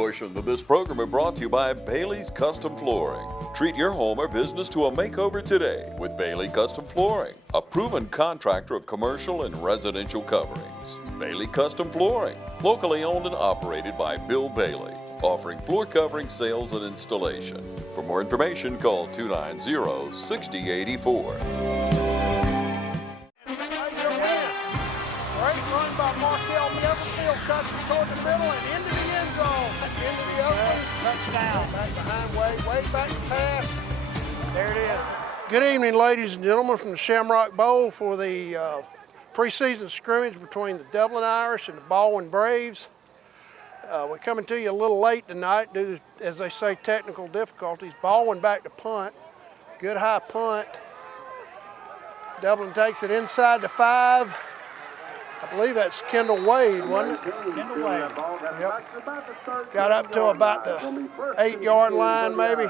portions of this program are brought to you by Bailey's Custom Flooring. Treat your home or business to a makeover today with Bailey Custom Flooring, a proven contractor of commercial and residential coverings. Bailey Custom Flooring, locally owned and operated by Bill Bailey, offering floor covering sales and installation. For more information, call 290-6084. Cuts it toward the middle and into the end zone. Into the open. Touchdown. Back behind way back to pass. There it is. Good evening, ladies and gentlemen, from the Shamrock Bowl for the preseason scrimmage between the Dublin Irish and the Baldwin Braves. We're coming to you a little late tonight due to, as they say, technical difficulties. Baldwin back to punt. Good high punt. Dublin takes it inside the 5. I believe that's Kendall Wade, wasn't it? Kendall Wade. Yep. Got up to about the 8-yard line, maybe.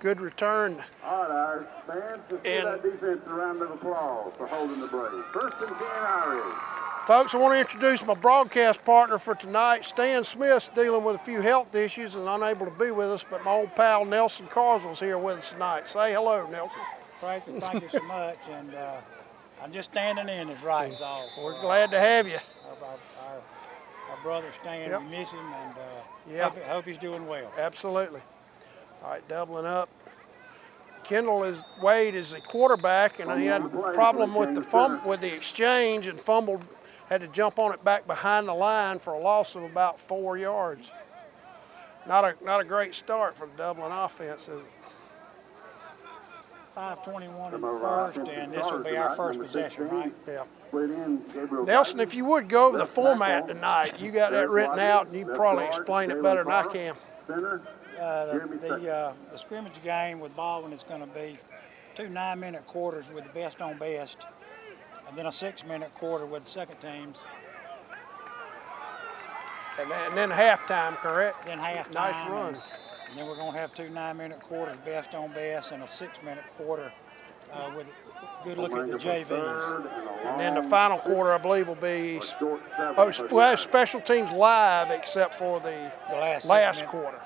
Good return. All right, Irish fans, let's give that defense a round of applause for holding the Braves. First and 10, Irish. Folks, I want to introduce my broadcast partner for tonight. Stan Smith's dealing with a few health issues and unable to be with us, but my old pal Nelson Carswell's here with us tonight. Say hello, Nelson. Frank, thank you so much, and I'm just standing in is right, is all. We're glad to have you. Our brother Stan, Yep. we miss him, and hope he's doing well. Absolutely. All right, doubling up. Wade is the quarterback, and he had a problem with the exchange and fumbled. Had to jump on it back behind the line for a loss of about 4 yards. Not a great start for the Dublin offense, is it? 5:21 in the first, and this will be our first possession, right? Yeah. Nelson, if you would go over the format tonight, you got that written out, and you probably explain it better than I can. The scrimmage game with Baldwin is going to be 2 9-minute quarters with the best on best, and then a 6-minute quarter with the second teams. And then halftime, correct? Then halftime. Nice run. And then we're going to have 2 9-minute quarters, best on best, and a 6-minute quarter with a good look at the JVs. And then the final quarter, I believe, will be we'll have special teams live except for the last quarter.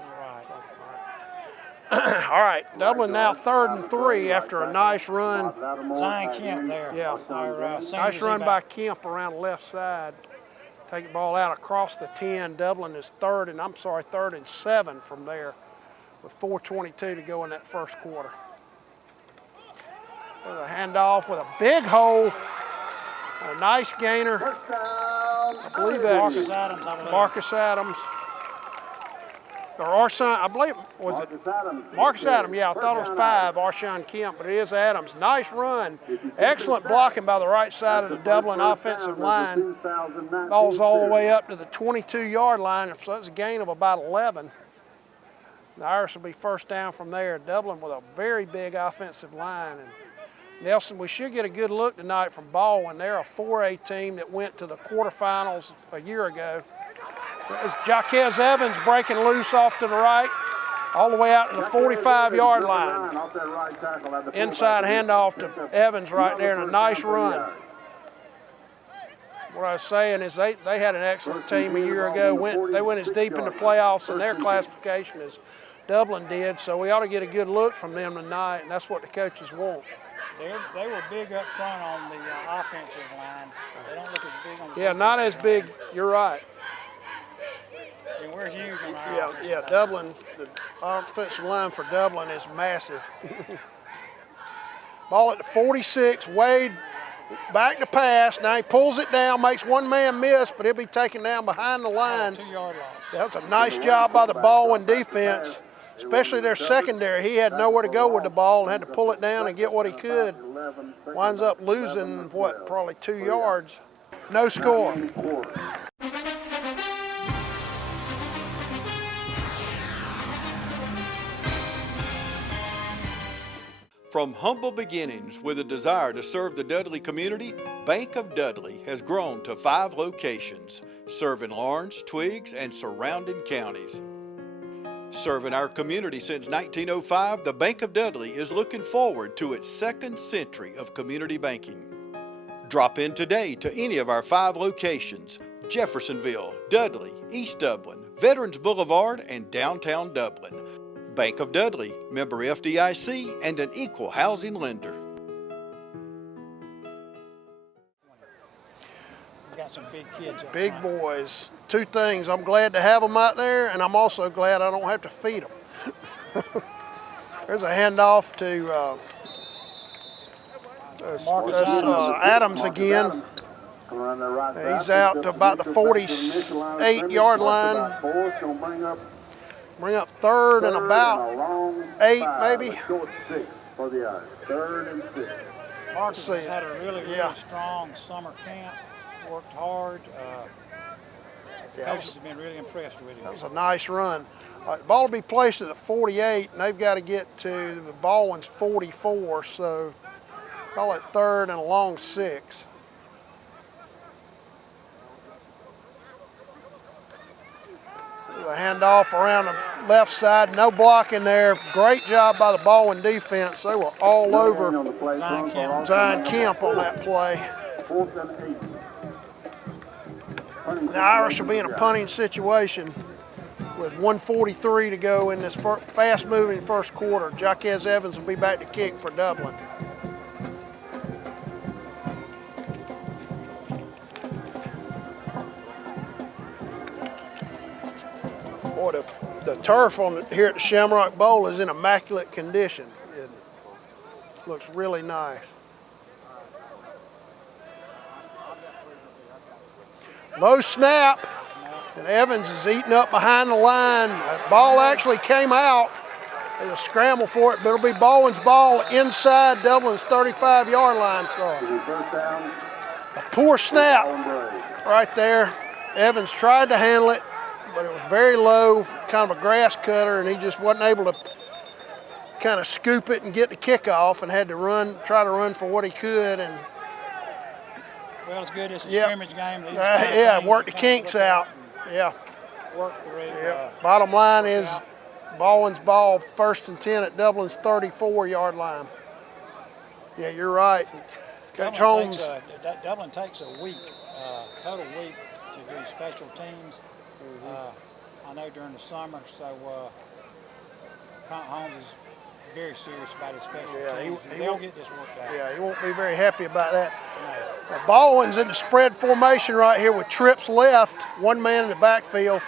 Right. All right, Dublin now 3rd and 3 after a nice run. Zion Kemp there. Yeah, nice run by Kemp around the left side. Take the ball out across the 10. Dublin is 3rd and 7 from there, with 4:22 to go in that first quarter. With a handoff with a big hole, a nice gainer. I believe that's Marcus Adams. Or Arshawn, I believe, was it Marcus Adams? Yeah, I thought it was 5, Arshawn Kemp, but it is Adams. Nice run. Excellent blocking by the right side of the Dublin offensive line. Ball's all the way up to the 22-yard line, so that's a gain of about 11. The Irish will be first down from there. Dublin with a very big offensive line. And Nelson, we should get a good look tonight from Baldwin. They're a 4A team that went to the quarterfinals a year ago. There's Jaquez Evans breaking loose off to the right, all the way out to the 45-yard line. Inside handoff to Evans right there, and a nice run. What I was saying is they had an excellent team a year ago. They went as deep in the playoffs in their classification as Dublin did, so we ought to get a good look from them tonight, and that's what the coaches want. They were big up front on the offensive line. They don't look as big on the Yeah, not as big. You're right. And we're huge on our Yeah, Dublin, the offensive line for Dublin is massive. Ball at the 46, Wade back to pass. Now he pulls it down, makes one man miss, but he'll be taken down behind the line. 2-yard loss. That was a nice job by the Baldwin defense, especially their secondary. He had nowhere to go with the ball and had to pull it down and get what he could. Winds up losing, probably 2 yards. No score. From humble beginnings with a desire to serve the Dudley community, Bank of Dudley has grown to 5 locations, serving Lawrence, Twiggs, and surrounding counties. Serving our community since 1905, the Bank of Dudley is looking forward to its 2nd century of community banking. Drop in today to any of our 5 locations. Jeffersonville, Dudley, East Dublin, Veterans Boulevard, and downtown Dublin. Bank of Dudley, member FDIC, and an equal housing lender. We've got some big kids up Big front. boys. Two things. I'm glad to have them out there, and I'm also glad I don't have to feed them. There's a handoff to Adams again. He's out to about the 48-yard line. Bring up third and about 8, maybe. Marcus has had a really strong summer camp. Worked hard. Coaches have been really impressed with him. That was a nice run. The ball will be placed at the 48, and they've got to get to the Baldwin's 44, so call it third and a long 6. A handoff around the left side, no blocking there. Great job by the Baldwin defense. They were all over Zion Kemp on that play. The Irish will be in a punting situation with 1:43 to go in this fast-moving first quarter. Jaquez Evans will be back to kick for Dublin. Boy, the turf here at the Shamrock Bowl is in immaculate condition. It looks really nice. Low snap, and Evans is eating up behind the line. That ball actually came out. There's a scramble for it, but it'll be Baldwin's ball inside Dublin's 35-yard line. So a poor snap right there. Evans tried to handle it, but it was very low, kind of a grass cutter, and he just wasn't able to kind of scoop it and get the kickoff, and had to try to run for what he could. And well, it's good. It's a scrimmage game. Work the kinks out. Work through. Bottom line is Baldwin's ball, 1st and 10 at Dublin's 34-yard line. Yeah, you're right. Coach Holmes. Dublin takes a week, total week, to do special teams. I know during the summer, so Holmes is very serious about his special teams. They'll get this worked out. Yeah, he won't be very happy about that. Baldwin's in the spread formation right here with trips left, one man in the backfield.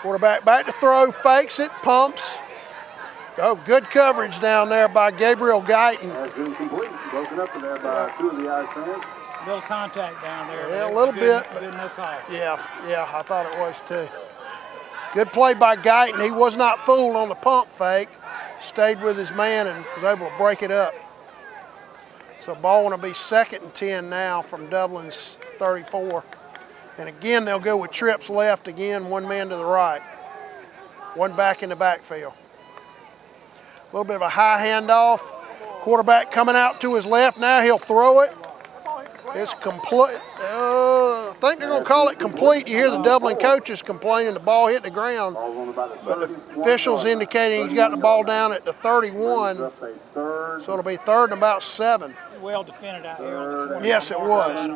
Quarterback back to throw, fakes it, pumps. Oh, good coverage down there by Gabriel Guyton. Little contact down there. Yeah, a little bit. Good, no call. Yeah, I thought it was too. Good play by Guyton. He was not fooled on the pump fake. Stayed with his man and was able to break it up. So Baldwin will be 2nd and 10 now from Dublin's 34. And again, they'll go with trips left again, one man to the right. One back in the backfield. A little bit of a high handoff. Quarterback coming out to his left now. He'll throw it. It's complete. I think they're going to call it complete. You hear the Dublin coaches complaining the ball hit the ground, but the officials indicating he's got the ball down at the 31, so it'll be 3rd and about 7. Well defended out here. Yes, it was.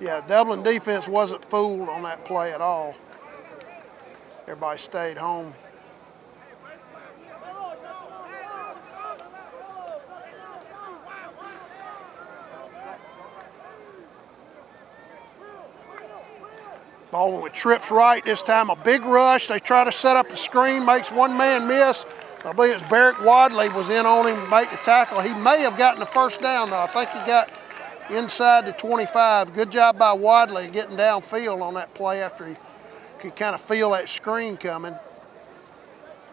Yeah, Dublin defense wasn't fooled on that play at all. Everybody stayed home. Baldwin with trips right this time, a big rush. They try to set up a screen, makes one man miss. I believe it's Barrick Wadley was in on him to make the tackle. He may have gotten the first down though. I think he got inside the 25. Good job by Wadley getting downfield on that play after he could kind of feel that screen coming.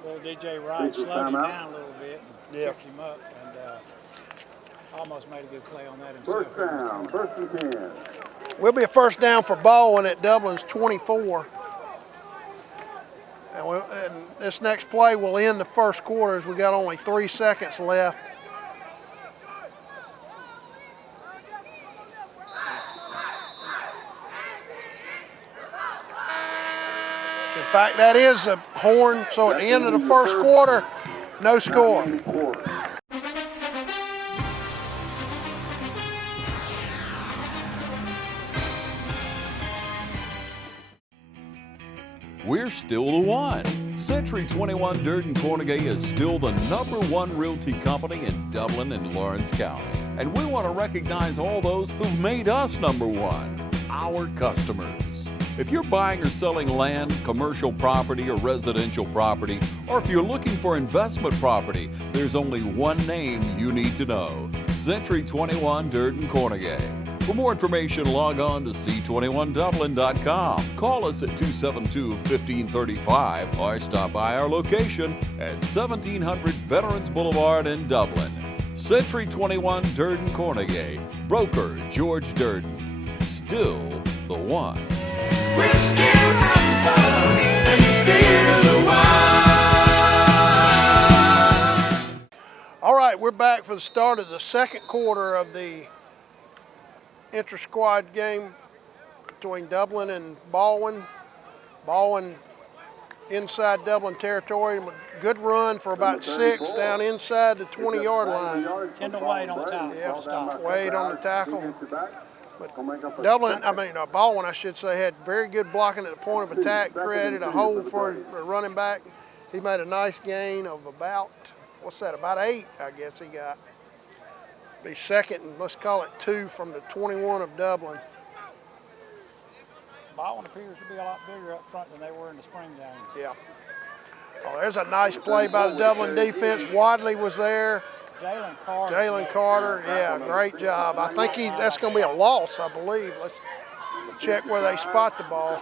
Well, DJ Wright slowed him down a little bit and tripped him up, and almost made a good play on that himself. 1st down, 1st and 10. Will be a 1st down for Baldwin at Dublin's 24. And this next play will end the first quarter as we got only 3 seconds left. In fact, that is a horn, so at the end of the first quarter, no score. we're still the one. Century 21 Durden Cornegay is still the #1 realty company in Dublin and Lawrence County. And we want to recognize all those who've made us #1, our customers. If you're buying or selling land, commercial property, or residential property, or if you're looking for investment property, there's only one name you need to know: Century 21 Durden Cornegay. For more information, log on to c21dublin.com. Call us at 272-1535 or stop by our location at 1700 Veterans Boulevard in Dublin. Century 21 Durden Cornegay, broker George Durden. Still the one. We're still having fun, and you're still the one. All right, we're back for the start of the second quarter of the inter-squad game between Dublin and Baldwin. Baldwin inside Dublin territory. Good run for about 6 down inside the 20-yard line. Kendall Wade on the tackle. Yeah, Stop. Wade on the tackle. But Baldwin, I should say, had very good blocking at the point of attack, created a hole for a running back. He made a nice gain of about, about 8, I guess he got. Be second and let's call it 2 from the 21 of Dublin. Baldwin appears to be a lot bigger up front than they were in the spring game. Yeah. Oh, there's a nice play by the Dublin defense. Wadley was there. Jalen Carter, yeah, great job. I think that's going to be a loss, I believe. Let's check where they spot the ball.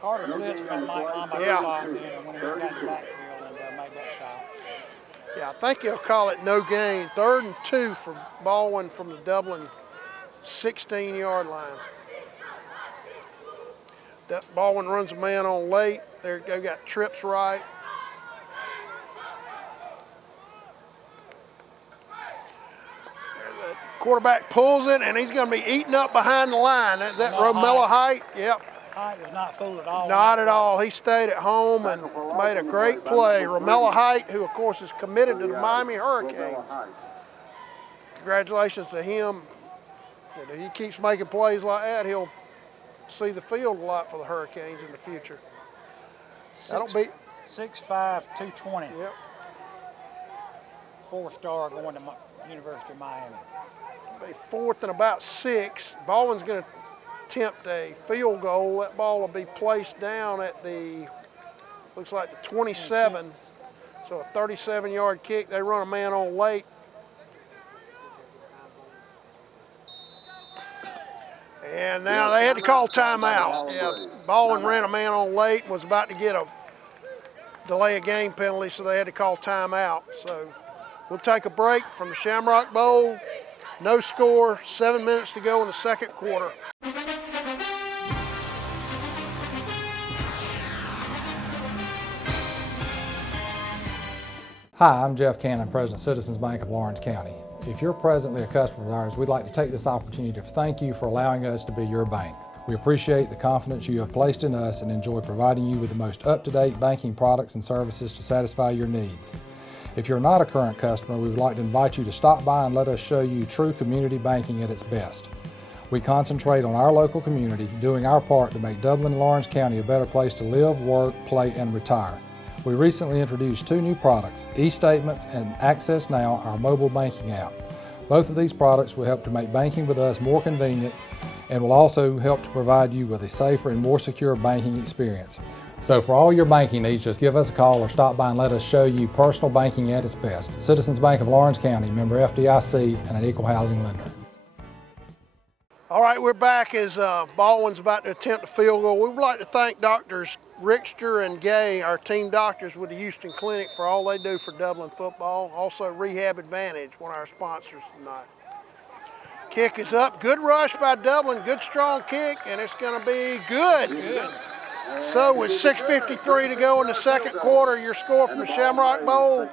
Carter blitzed on Mike Lombard when he got in the backfield and made that stop. Yeah, I think he'll call it no gain. 3rd and 2 for Baldwin from the Dublin 16-yard line. Baldwin runs a man on late. They got trips right. The quarterback pulls it, and he's going to be eaten up behind the line. That Romella Height, yep. Height was not fooled at all. Not at all. He stayed at home and made a great play. Romella Height, who of course is committed to the Miami Hurricanes. Congratulations to him. If he keeps making plays like that, he'll see the field a lot for the Hurricanes in the future. 6'5", 220. Yep. 4-star going to University of Miami. Be 4th and about 6. Baldwin's going to attempt a field goal. That ball will be placed down at the, looks like the 27. So a 37-yard kick. They run a man on late. And now they had to call timeout. Yeah, Baldwin ran a man on late and was about to get a delay of game penalty, so they had to call timeout. So we'll take a break from the Shamrock Bowl. No score, 7 minutes to go in the second quarter. Hi, I'm Jeff Cannon, President of Citizens Bank of Lawrence County. If you're presently a customer of ours, we'd like to take this opportunity to thank you for allowing us to be your bank. We appreciate the confidence you have placed in us and enjoy providing you with the most up-to-date banking products and services to satisfy your needs. If you're not a current customer, we would like to invite you to stop by and let us show you true community banking at its best. We concentrate on our local community, doing our part to make Dublin and Lawrence County a better place to live, work, play, and retire. We recently introduced 2 new products, eStatements and Access Now, our mobile banking app. Both of these products will help to make banking with us more convenient and will also help to provide you with a safer and more secure banking experience. So for all your banking needs, just give us a call or stop by and let us show you personal banking at its best. Citizens Bank of Lawrence County, member FDIC, and an equal housing lender. All right, we're back as Baldwin's about to attempt a field goal. We would like to thank Drs. Richter and Gay, our team doctors with the Houston Clinic, for all they do for Dublin football. Also Rehab Advantage, one of our sponsors tonight. Kick is up. Good rush by Dublin. Good strong kick, and it's going to be good. So with 6:53 to go in the second quarter, your score from the Shamrock Bowl,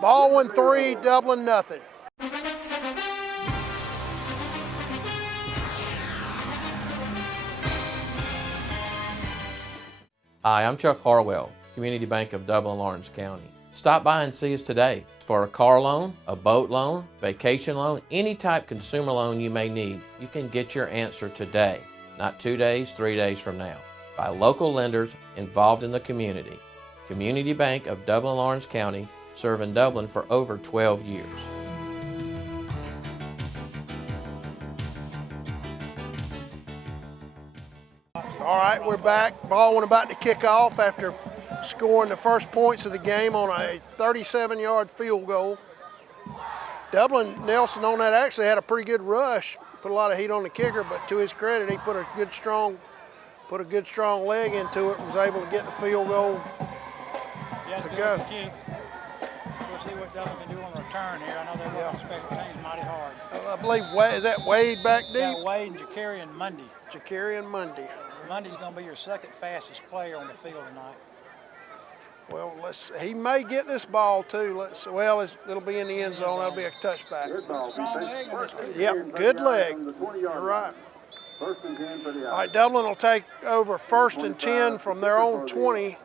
Baldwin 3, Dublin nothing. Hi, I'm Chuck Harwell, Community Bank of Dublin, Lawrence County. Stop by and see us today for a car loan, a boat loan, vacation loan, any type consumer loan you may need. You can get your answer today, not 2 days, 3 days from now. by local lenders involved in the community. Community Bank of Dublin, Lawrence County, serving Dublin for over 12 years. All right, we're back. Baldwin about to kick off after scoring the first points of the game on a 37-yard field goal. Dublin, Nelson on that actually had a pretty good rush, put a lot of heat on the kicker, but to his credit, he put a good strong leg into it and was able to get the field goal to go. Kick. We'll see what Dublin can do on the return here. I know they won't expect things mighty hard. I believe, is that Wade back deep? Yeah, Wade and Jakarian Mundy. Jakarian Mundy. Mundy's going to be your second fastest player on the field tonight. Well, he may get this ball too. It'll be in the end zone. That'll be a touchback. Strong leg. Yep, good leg. You're right. All right, Dublin will take over 1st and 10 from their own 20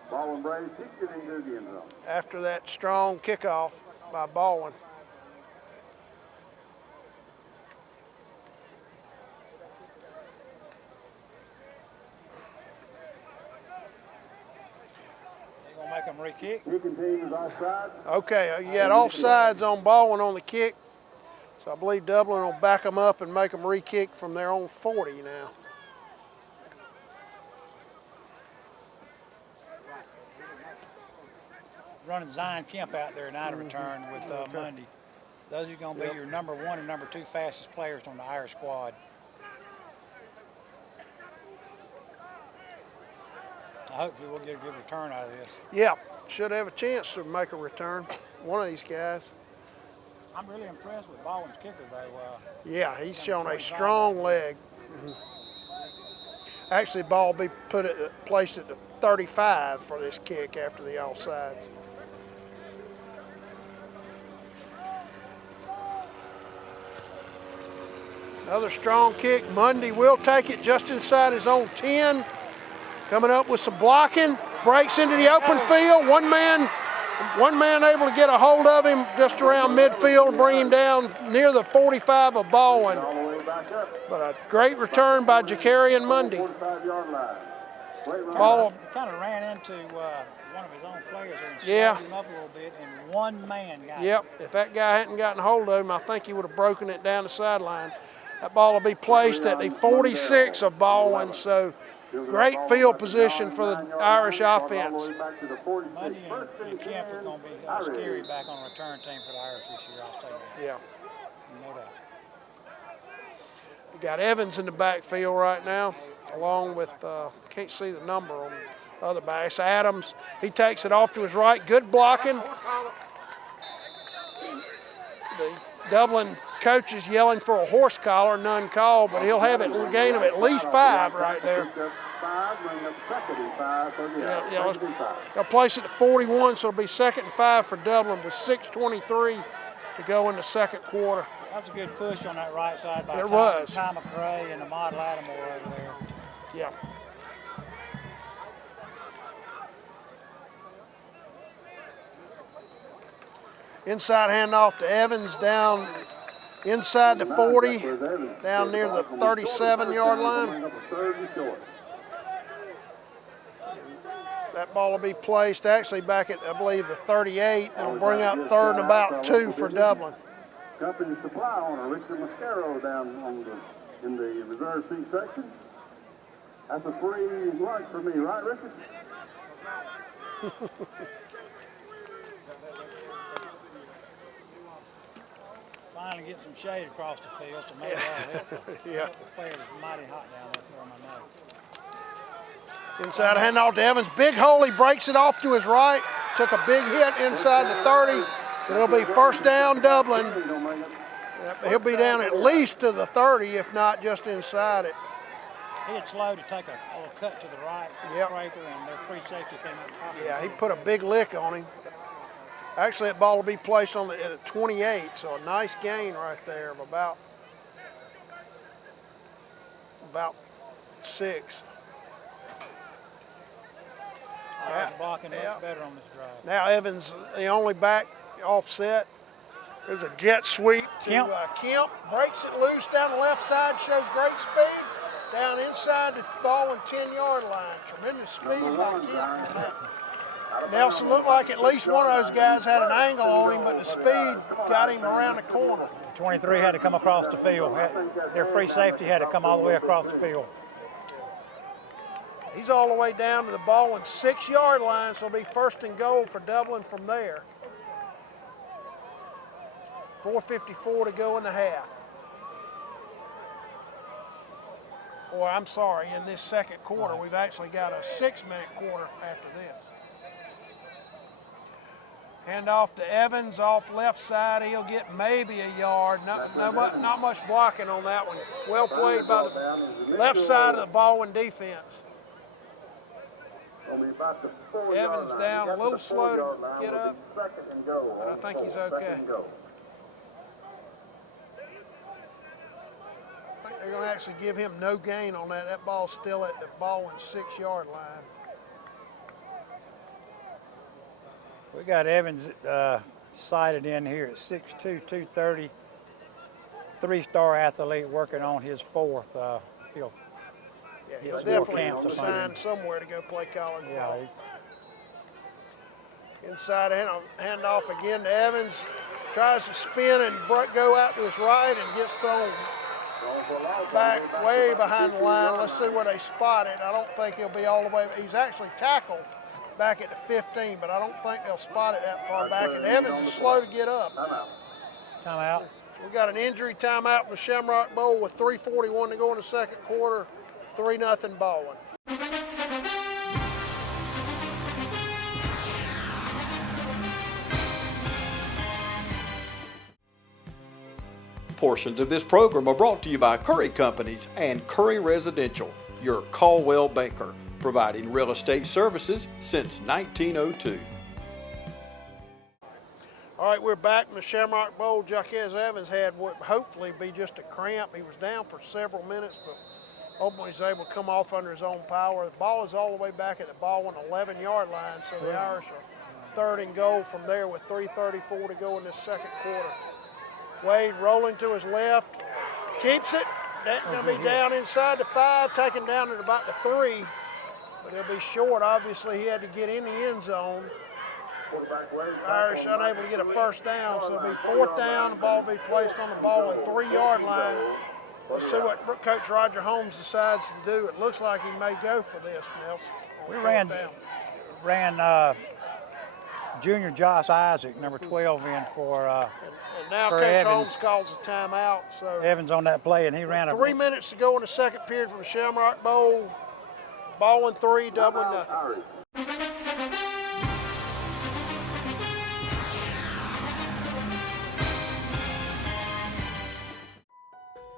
after that strong kickoff by Baldwin. Make them re-kick. Okay, you had offsides on Baldwin on the kick, so I believe Dublin will back them up and make them re-kick from their own 40 now. Running Zion Kemp out there tonight to return with Mundy. Those are going to be your number 1 and number 2 fastest players on the Irish squad. Hopefully we'll get a good return out of this. Yeah, should have a chance to make a return. One of these guys. I'm really impressed with Baldwin's kicker, though. Yeah, he's shown a strong leg. Actually, the ball will be placed at the 35 for this kick after the offsides. Another strong kick. Mundy will take it just inside his own 10. Coming up with some blocking, breaks into the open field. One man able to get a hold of him just around midfield and bring him down near the 45 of Baldwin. But a great return by Jakarian Mundy. Ball kind of ran into one of his own players and slowed him up a little bit, and one man got him. Yep, if that guy hadn't gotten a hold of him, I think he would have broken it down the sideline. That ball will be placed at the 46 of Baldwin, so great field position for the Irish offense. Mundy and Kemp are going to be scary back on the return team for the Irish this year, I'll tell you that. Yeah. No doubt. We got Evans in the backfield right now, along with, can't see the number on the other backs. Adams, he takes it off to his right. Good blocking. The Dublin coach is yelling for a horse collar, none called, but he'll have it gain of at least 5 right there. They'll place it at 41, so it'll be 2nd and 5 for Dublin with 6:23 to go in the second quarter. That was a good push on that right side by Ty McRae and Ahmad Lattimore over there. Yeah. Inside handoff to Evans down inside the 40, down near the 37-yard line. That ball will be placed actually back at, I believe, the 38. It'll bring up 3rd and about 2 for Dublin. Company supply owner Richard Mascaro down on in the reserve seat section. That's a free lunch for me, right, Richard? Finally get some shade across the field, so maybe that'll help. Yeah. The players are mighty hot down there for them, I know. Inside handoff to Evans. Big hole, he breaks it off to his right. Took a big hit inside the 30. But it'll be 1st down Dublin. He'll be down at least to the 30, if not just inside it. He had slow to take a little cut to the right. Yep. Crater, and their free safety came up top. Yeah, he put a big lick on him. Actually, that ball will be placed on at 28, so a nice gain right there of about 6. Blocking much better on this drive. Now Evans, the only back offset. There's a jet sweep to Kemp. Breaks it loose down the left side, shows great speed. down inside the Baldwin 10-yard line. Tremendous speed by Kemp. Nelson looked like at least one of those guys had an angle on him, but the speed got him around the corner. 23 had to come across the field. Their free safety had to come all the way across the field. He's all the way down to the Baldwin 6-yard line, so it'll be first and goal for Dublin from there. 4:54 to go in the half. Or I'm sorry, in this second quarter, we've actually got a 6-minute quarter after this. Hand off to Evans off left side. He'll get maybe a yard. Not much blocking on that one. Well played by the left side of the Baldwin defense. Evans down, a little slow to get up, but I think he's okay. I think they're going to actually give him no gain on that. That ball's still at the Baldwin 6-yard line. We got Evans sighted in here at 6'2", 230. 3-star athlete working on his fourth field. Yeah, he's definitely signed somewhere to go play college ball. Inside hand off again to Evans. Tries to spin and go out to his right and gets thrown back way behind the line. Let's see where they spot it. I don't think he'll be all the way. He's actually tackled back at the 15, but I don't think they'll spot it that far back. And Evans is slow to get up. Timeout. We got an injury timeout in the Shamrock Bowl with 3:41 to go in the second quarter. 3-0 Baldwin. Portions of this program are brought to you by Curry Companies and Curry Residential, your Caldwell banker, providing real estate services since 1902. All right, we're back in the Shamrock Bowl. Jaquez Evans had what hopefully be just a cramp. He was down for several minutes, but ultimately he's able to come off under his own power. The ball is all the way back at the Baldwin 11-yard line, so the Irish are third and goal from there with 3:34 to go in this second quarter. Wade rolling to his left, keeps it. That's going to be down inside the 5, taken down at about the 3, but he'll be short. Obviously, he had to get in the end zone. Irish unable to get a first down, so it'll be 4th down. The ball will be placed on the Baldwin 3-yard line. Let's see what Coach Roger Holmes decides to do. It looks like he may go for this, Nelson. We ran junior Josh Isaac, number 12, in for and now for Coach Evans. Holmes calls a timeout. So Evans on that play, and he ran 3 minutes to go in the second period from the Shamrock Bowl. Baldwin 3, Dublin 0.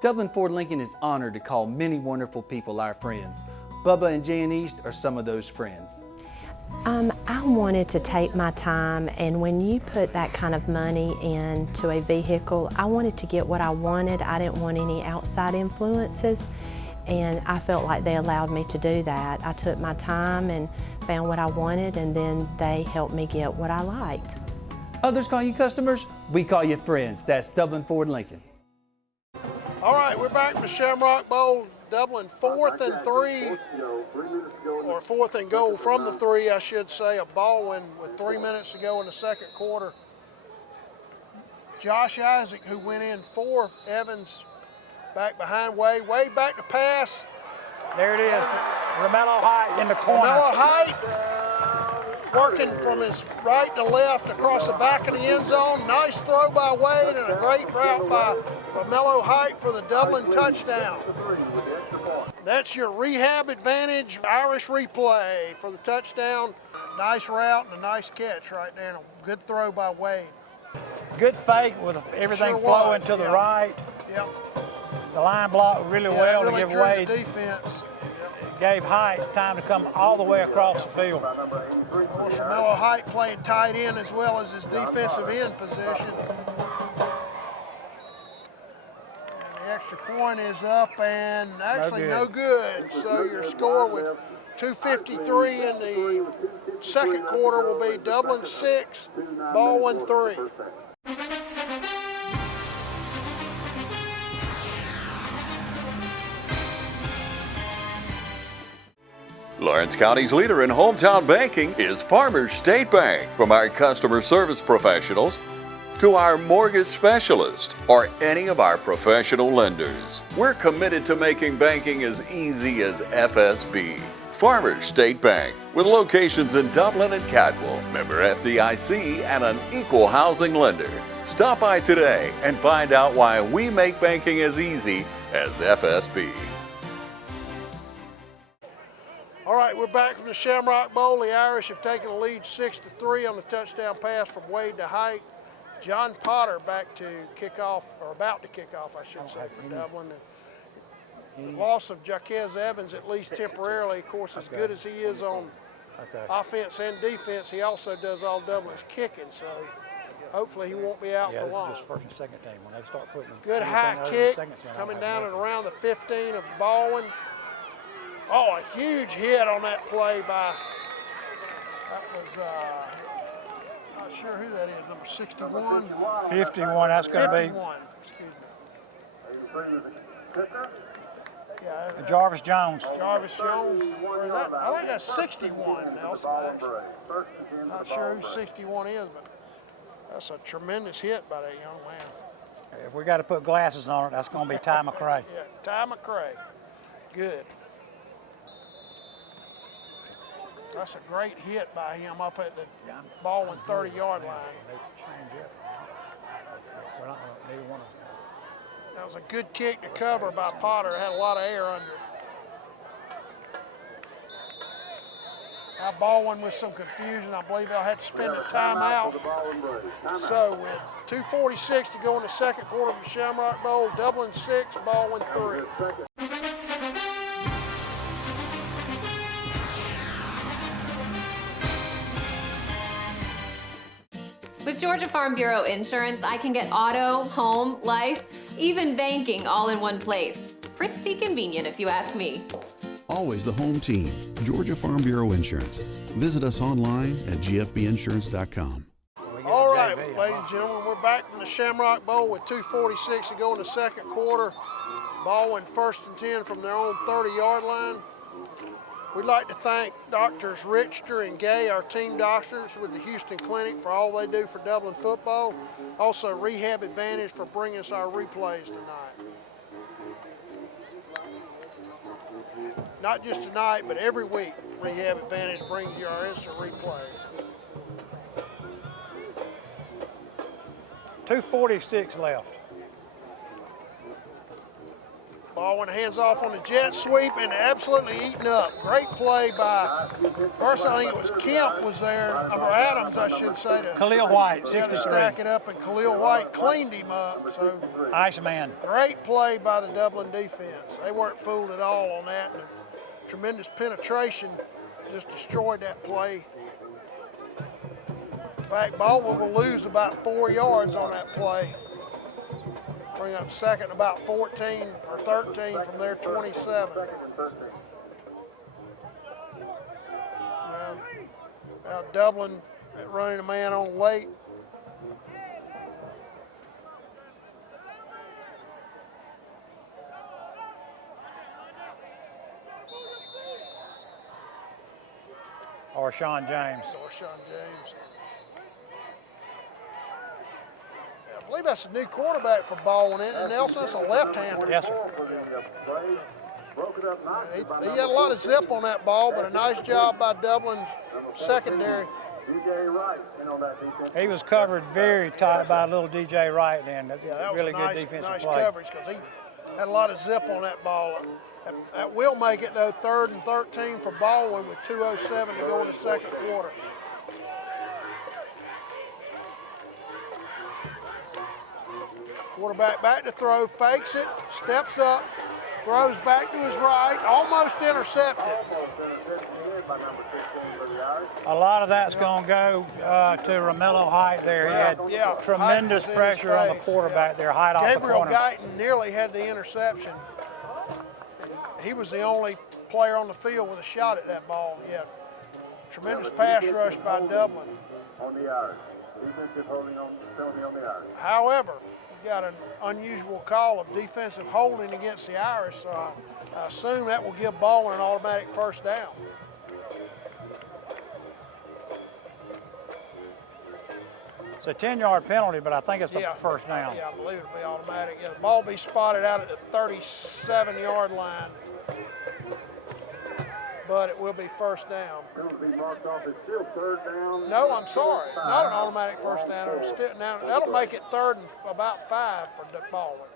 Dublin Ford Lincoln is honored to call many wonderful people our friends. Bubba and Jan East are some of those friends. I wanted to take my time, and when you put that kind of money into a vehicle, I wanted to get what I wanted. I didn't want any outside influences, and I felt like they allowed me to do that. I took my time and found what I wanted, and then they helped me get what I liked. Others call you customers, we call you friends. That's Dublin Ford Lincoln. All right, we're back in the Shamrock Bowl. Dublin 4th and 3, or 4th and goal from the 3, I should say, of Baldwin with 3 minutes to go in the second quarter. Josh Isaac, who went in for Evans, back behind Wade. Wade back to pass. There it is. Romello Height in the corner. Romello Height working from his right to left across the back of the end zone. Nice throw by Wade and a great route by Romello Height for the Dublin touchdown. That's your rehab advantage Irish replay for the touchdown. Nice route and a nice catch right there and a good throw by Wade. Good fake with everything flowing to the right. Yep. The line blocked really well really to give drew Wade. the defense. Gave Height time to come all the way across the field. Of course, Romello Height playing tight end as well as his defensive end position. And the extra point is up and actually no good. So your score with 2:53 in the second quarter will be Dublin 6, Baldwin 3. Lawrence County's leader in hometown banking is Farmers State Bank. From our customer service professionals to our mortgage specialist or any of our professional lenders, we're committed to making banking as easy as FSB. Farmers State Bank, with locations in Dublin and Cadwell, member FDIC, and an equal housing lender. Stop by today and find out why we make banking as easy as FSB. All right, we're back from the Shamrock Bowl. The Irish have taken the lead 6-3 on the touchdown pass from Wade to Height. John Potter back to kick off, or about to kick off, I should say, for Dublin. The loss of Jaquez Evans, at least temporarily. Of course, as good as he is on offense and defense, he also does all Dublin's kicking, so hopefully he won't be out for long. Yeah, this is just first and second team. When they start putting good high kick coming down and around the 15 of Baldwin. Oh, a huge hit on that play by, that was, not sure who that is, number 61? 51, that's going to be. 51, excuse me. Yeah, Jarvis Jones. Jarvis Jones, or is that, I think that's 61, Nelson, actually. Not sure who 61 is, but that's a tremendous hit by that young man. If we got to put glasses on it, that's going to be Ty McCray. Yeah, Ty McCray. Good. That's a great hit by him up at the Baldwin 30-yard line. That was a good kick to cover by Potter. It had a lot of air under it. Now Baldwin with some confusion. I believe they'll have to spend a timeout. So with 2:46 to go in the second quarter of the Shamrock Bowl, Dublin 6, Baldwin 3. With Georgia Farm Bureau Insurance, I can get auto, home, life, even banking all in one place. Pretty convenient if you ask me. Always the home team, Georgia Farm Bureau Insurance. Visit us online at gfbinsurance.com. All right, ladies and gentlemen, we're back in the Shamrock Bowl with 2:46 to go in the second quarter. Baldwin 1st and 10 from their own 30-yard line. We'd like to thank Doctors Richter and Gay, our team doctors with the Houston Clinic, for all they do for Dublin football. Also, Rehab Advantage for bringing us our replays tonight. Not just tonight, but every week, Rehab Advantage brings you our instant replays. 2:46 left. Baldwin hands off on the jet sweep and absolutely eaten up. Great play by, first I think it was Kemp was there, or Adams I should say. Khalil White, 63. Stack it up, and Khalil White cleaned him up. So Iceman. Great play by the Dublin defense. They weren't fooled at all on that. And a tremendous penetration just destroyed that play. In fact, Baldwin will lose about 4 yards on that play. Bring up second about 14 or 13 from their 27. Now Dublin running a man on late. Or Sean James. Or Sean James. I believe that's a new quarterback for Baldwin, and Nelson, that's a left-hander. Yes, sir. He had a lot of zip on that ball, but a nice job by Dublin's secondary. He was covered very tight by little DJ Wright then. That's that was really a good nice, defensive nice play. coverage because he had a lot of zip on that ball. That will make it, though, 3rd and 13 for Baldwin with 2:07 to go in the second quarter. Quarterback back to throw, fakes it, steps up, throws back to his right, almost intercepted. A lot of that's going to go to Romello Height there. He had tremendous pressure on the quarterback there, Height off the corner. Gabriel Guyton nearly had the interception. He was the only player on the field with a shot at that ball. Yeah, tremendous pass rush by Dublin. On the Irish. Defensive holding on penalty on the Irish. However, we got an unusual call of defensive holding against the Irish, so I assume that will give Baldwin an automatic first down. It's a 10-yard penalty, but I think it's a Yeah. first down. Yeah, I believe it'll be automatic. Yeah, the ball will be spotted out at the 37-yard line, but it will be first down. Penalty marked off. It's still third down. No, I'm sorry. Not an automatic first down. It'll now, that'll make it third and about 5 for Baldwin.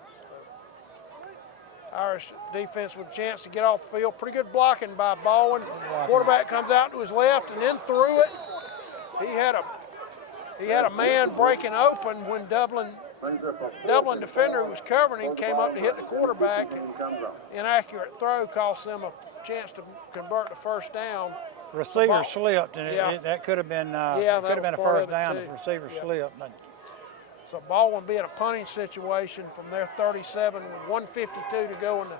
Irish defense with a chance to get off the field. Pretty good blocking by Baldwin. Quarterback comes out to his left and then threw it. He had a man breaking open when Dublin defender who was covering him came up to hit the quarterback, and inaccurate throw cost them a chance to convert the first down. Receiver slipped, and that could have been that could have been a was part first of it, down too. if the receiver slipped. But So Baldwin be in a punting situation from their 37 with 1:52 to go in the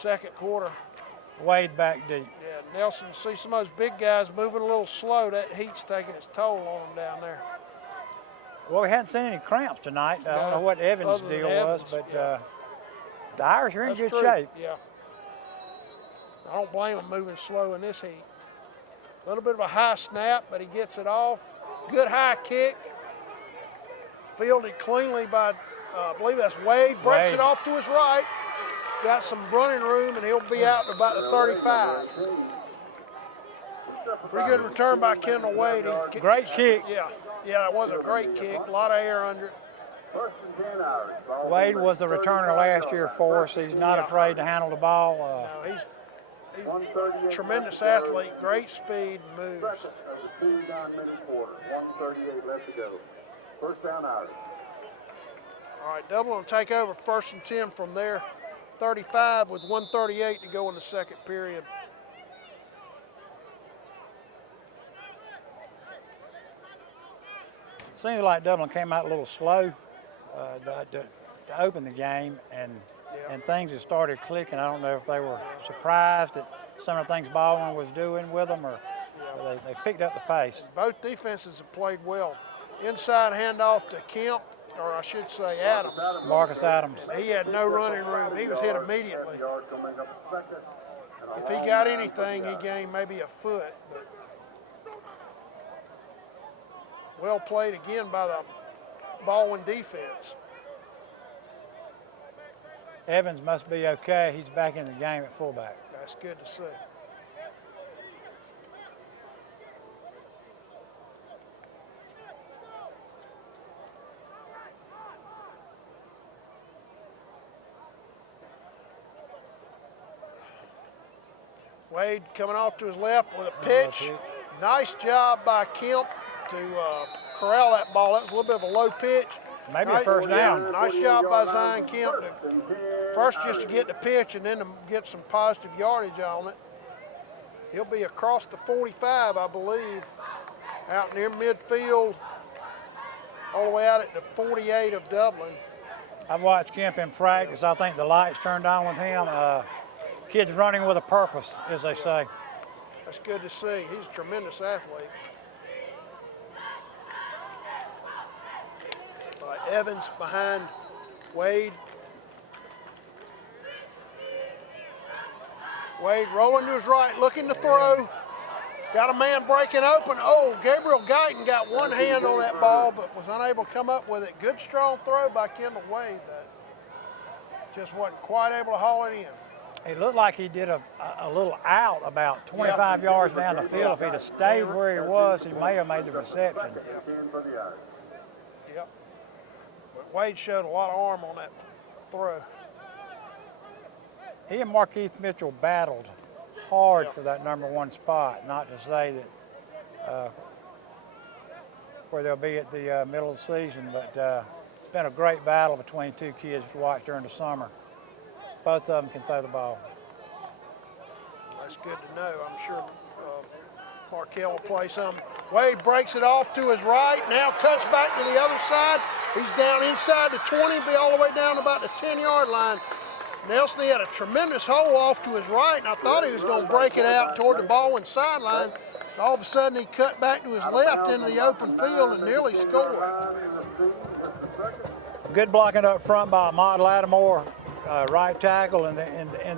second quarter. Wade back deep. Yeah, Nelson, see some of those big guys moving a little slow. That heat's taking its toll on them down there. Well, we hadn't seen any cramps tonight. I don't know what Evans' other than deal Evans, was, but yeah. the Irish are in That's good true. shape. Yeah. I don't blame him moving slow in this heat. A little bit of a high snap, but he gets it off. Good high kick. Fielded cleanly by, I believe that's Wade. Breaks Wade. it off to his right. Got some running room, and he'll be out to about the 35. Pretty good return by Kendall Wade. Great kick. Yeah, it was a great kick. A lot of air under it. Wade was the returner last year for us. He's not afraid to handle the ball. No, he's a tremendous athlete, great speed, and moves. 2-9-minute quarter. 1:38 left to go. First down, Irish. All right, Dublin will take over 1st and 10 from their 35 with 1:38 to go in the second period. Seems like Dublin came out a little slow to open the game, and things have started clicking. I don't know if they were surprised at some of the things Baldwin was doing with them, or they've picked up the pace. Both defenses have played well. Inside handoff to Kemp, or I should say Adams. Marcus Adams. He had no running room. He was hit immediately. If he got anything, he gained maybe a foot. But well played again by the Baldwin defense. Evans must be okay. He's back in the game at fullback. That's good to see. Wade coming off to his left with a pitch. Nice job by Kemp to corral that ball. That was a little bit of a low pitch. Maybe a first down. Nice job by Zion Kemp to first just to get the pitch and then to get some positive yardage on it. He'll be across the 45, I believe, out near midfield, all the way out at the 48 of Dublin. I've watched Kemp in practice. I think the lights turned on with him. Kid's running with a purpose, as they say. That's good to see. He's a tremendous athlete. All right, Evans behind Wade. Wade rolling to his right, looking to throw. Got a man breaking open. Oh, Gabriel Guyton got one hand on that ball, but was unable to come up with it. Good, strong throw by Kendall Wade. That just wasn't quite able to haul it in. It looked like he did a little out about 25 yards down the field. If he'd have stayed where he was, he may have made the reception. Yep. But Wade showed a lot of arm on that throw. He and Markeith Mitchell battled hard for that #1 spot. Not to say that where they'll be at the middle of the season, but it's been a great battle between two kids to watch during the summer. Both of them can throw the ball. That's good to know. I'm sure Markell will play some. Wade breaks it off to his right, now cuts back to the other side. He's down inside the 20, be all the way down about the 10-yard line. Nelson, he had a tremendous hole off to his right, and I thought he was going to break it out toward the Baldwin sideline. All of a sudden, he cut back to his left into the open field and nearly scored. Good blocking up front by Ahmad Lattimore, right tackle, and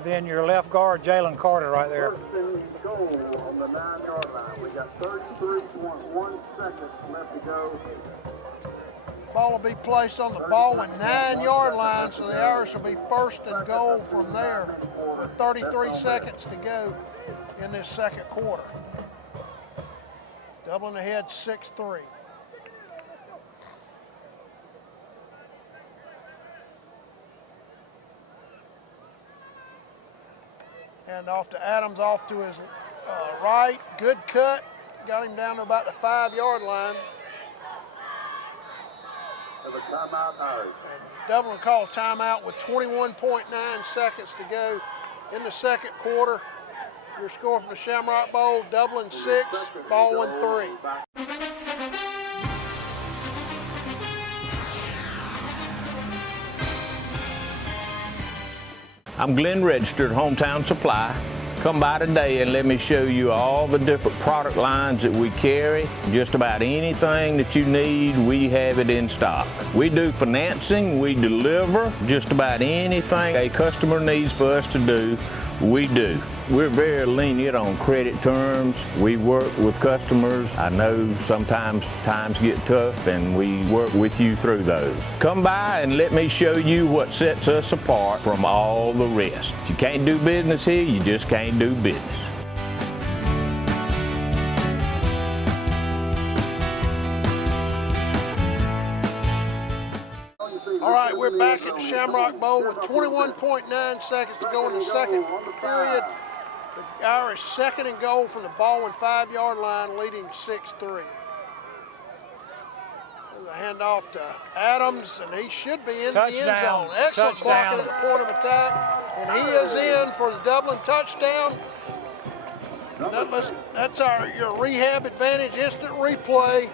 then your left guard, Jalen Carter, right there. First and goal on the 9-yard line. We got 33.1 seconds left to go Ball will be placed on the Baldwin 9-yard line, so the Irish will be first and goal from there with 33 seconds to go in this second quarter. Dublin ahead 6-3. Hand off to Adams, off to his right. Good cut. Got him down to about the 5-yard line. Have a timeout, Irish. And Dublin called a timeout with 21.9 seconds to go in the second quarter. Your score from the Shamrock Bowl, Dublin 6, Baldwin 3. I'm Glenn Registered, Hometown Supply. Come by today and let me show you all the different product lines that we carry. Just about anything that you need, we have it in stock. We do financing, we deliver just about anything a customer needs for us to do, we do. We're very lenient on credit terms. We work with customers. I know sometimes times get tough and we work with you through those. Come by and let me show you what sets us apart from all the rest. If you can't do business here, you just can't do business. All right, we're back at the Shamrock Bowl with 21.9 seconds to go in the second period. The Irish second and goal from the Baldwin 5-yard line, leading 6-3. There's a handoff to Adams, and he should be in the end zone. Excellent blocking at the point of attack, and he is in for the Dublin touchdown. That's your rehab advantage, instant replay.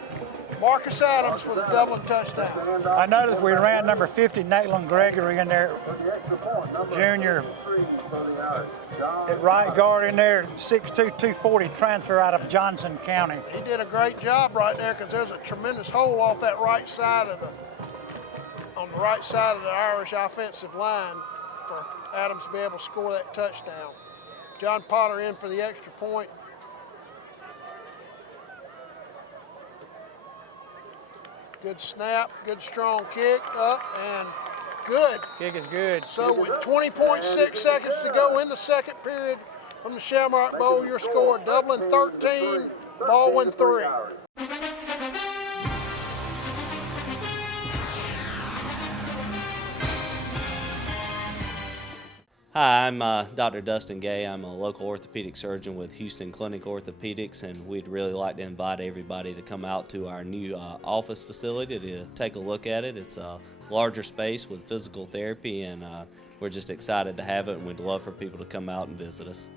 Marcus Adams for the Dublin touchdown. I noticed we ran number 50, Natelin Gregory, in there, junior. At right guard in there, 6'2", 240, transfer out of Johnson County. He did a great job right there because there's a tremendous hole off that right side of on the right side of the Irish offensive line for Adams to be able to score that touchdown. John Potter in for the extra point. Good snap, good strong kick, up and good. Kick is good. So with 20.6 seconds to go in the second period from the Shamrock Bowl, your score, Dublin 13, Baldwin 3. Hi, I'm Dr. Dustin Gay. I'm a local orthopedic surgeon with Houston Clinic Orthopedics, and we'd really like to invite everybody to come out to our new office facility to take a look at it. It's a larger space with physical therapy, and we're just excited to have it, and we'd love for people to come out and visit us.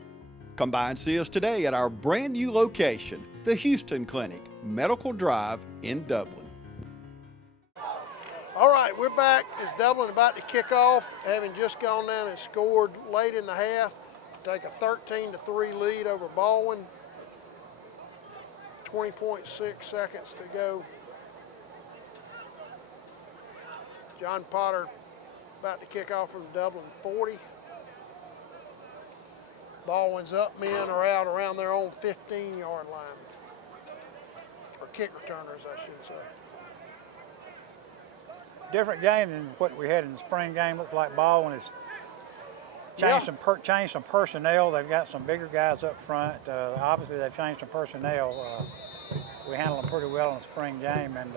Come by and see us today at our brand new location, the Houston Clinic, Medical Drive in Dublin. All right, we're back. It's Dublin about to kick off, having just gone down and scored late in the half. Take a 13-3 lead over Baldwin. 20.6 seconds to go. John Potter about to kick off from Dublin 40. Baldwin's up men are out around their own 15-yard line. Or kick returners, I should say. Different game than what we had in the spring game. Looks like Baldwin has changed some personnel. They've got some bigger guys up front. Obviously, they've changed some personnel. We handled them pretty well in the spring game, and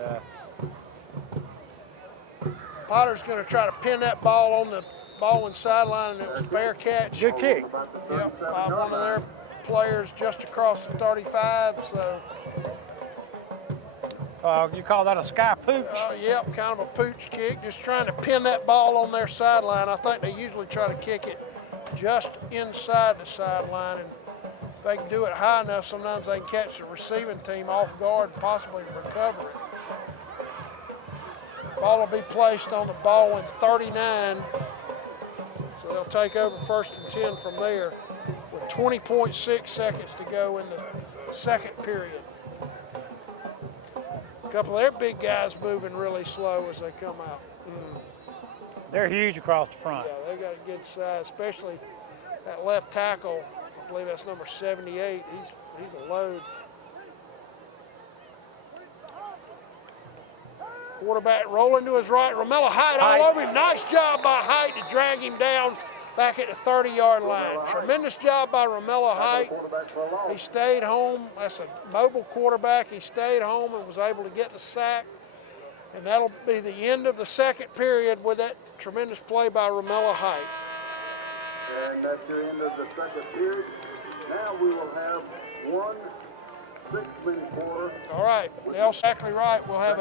Potter's going to try to pin that ball on the Baldwin sideline, and it was a fair catch. Good kick. Yep, by one of their players just across the 35. So. You call that a sky pooch? Yep, kind of a pooch kick, just trying to pin that ball on their sideline. I think they usually try to kick it just inside the sideline, and if they can do it high enough, sometimes they can catch the receiving team off guard and possibly recover it. Ball will be placed on the Baldwin 39, so they'll take over 1st and 10 from there with 20.6 seconds to go in the second period. A couple of their big guys moving really slow as they come out. They're huge across the front. Yeah, they got a good size, especially that left tackle. I believe that's number 78. He's a load. Quarterback rolling to his right. Romello Height all over him. Nice job by Height to drag him down back at the 30-yard line. Tremendous job by Romello Height. He stayed home. That's a mobile quarterback. He stayed home and was able to get the sack. And that'll be the end of the second period with that tremendous play by Romello Height. And that's the end of the second period. Now we will have one 6-minute quarter. All right, Nell's exactly right. We'll have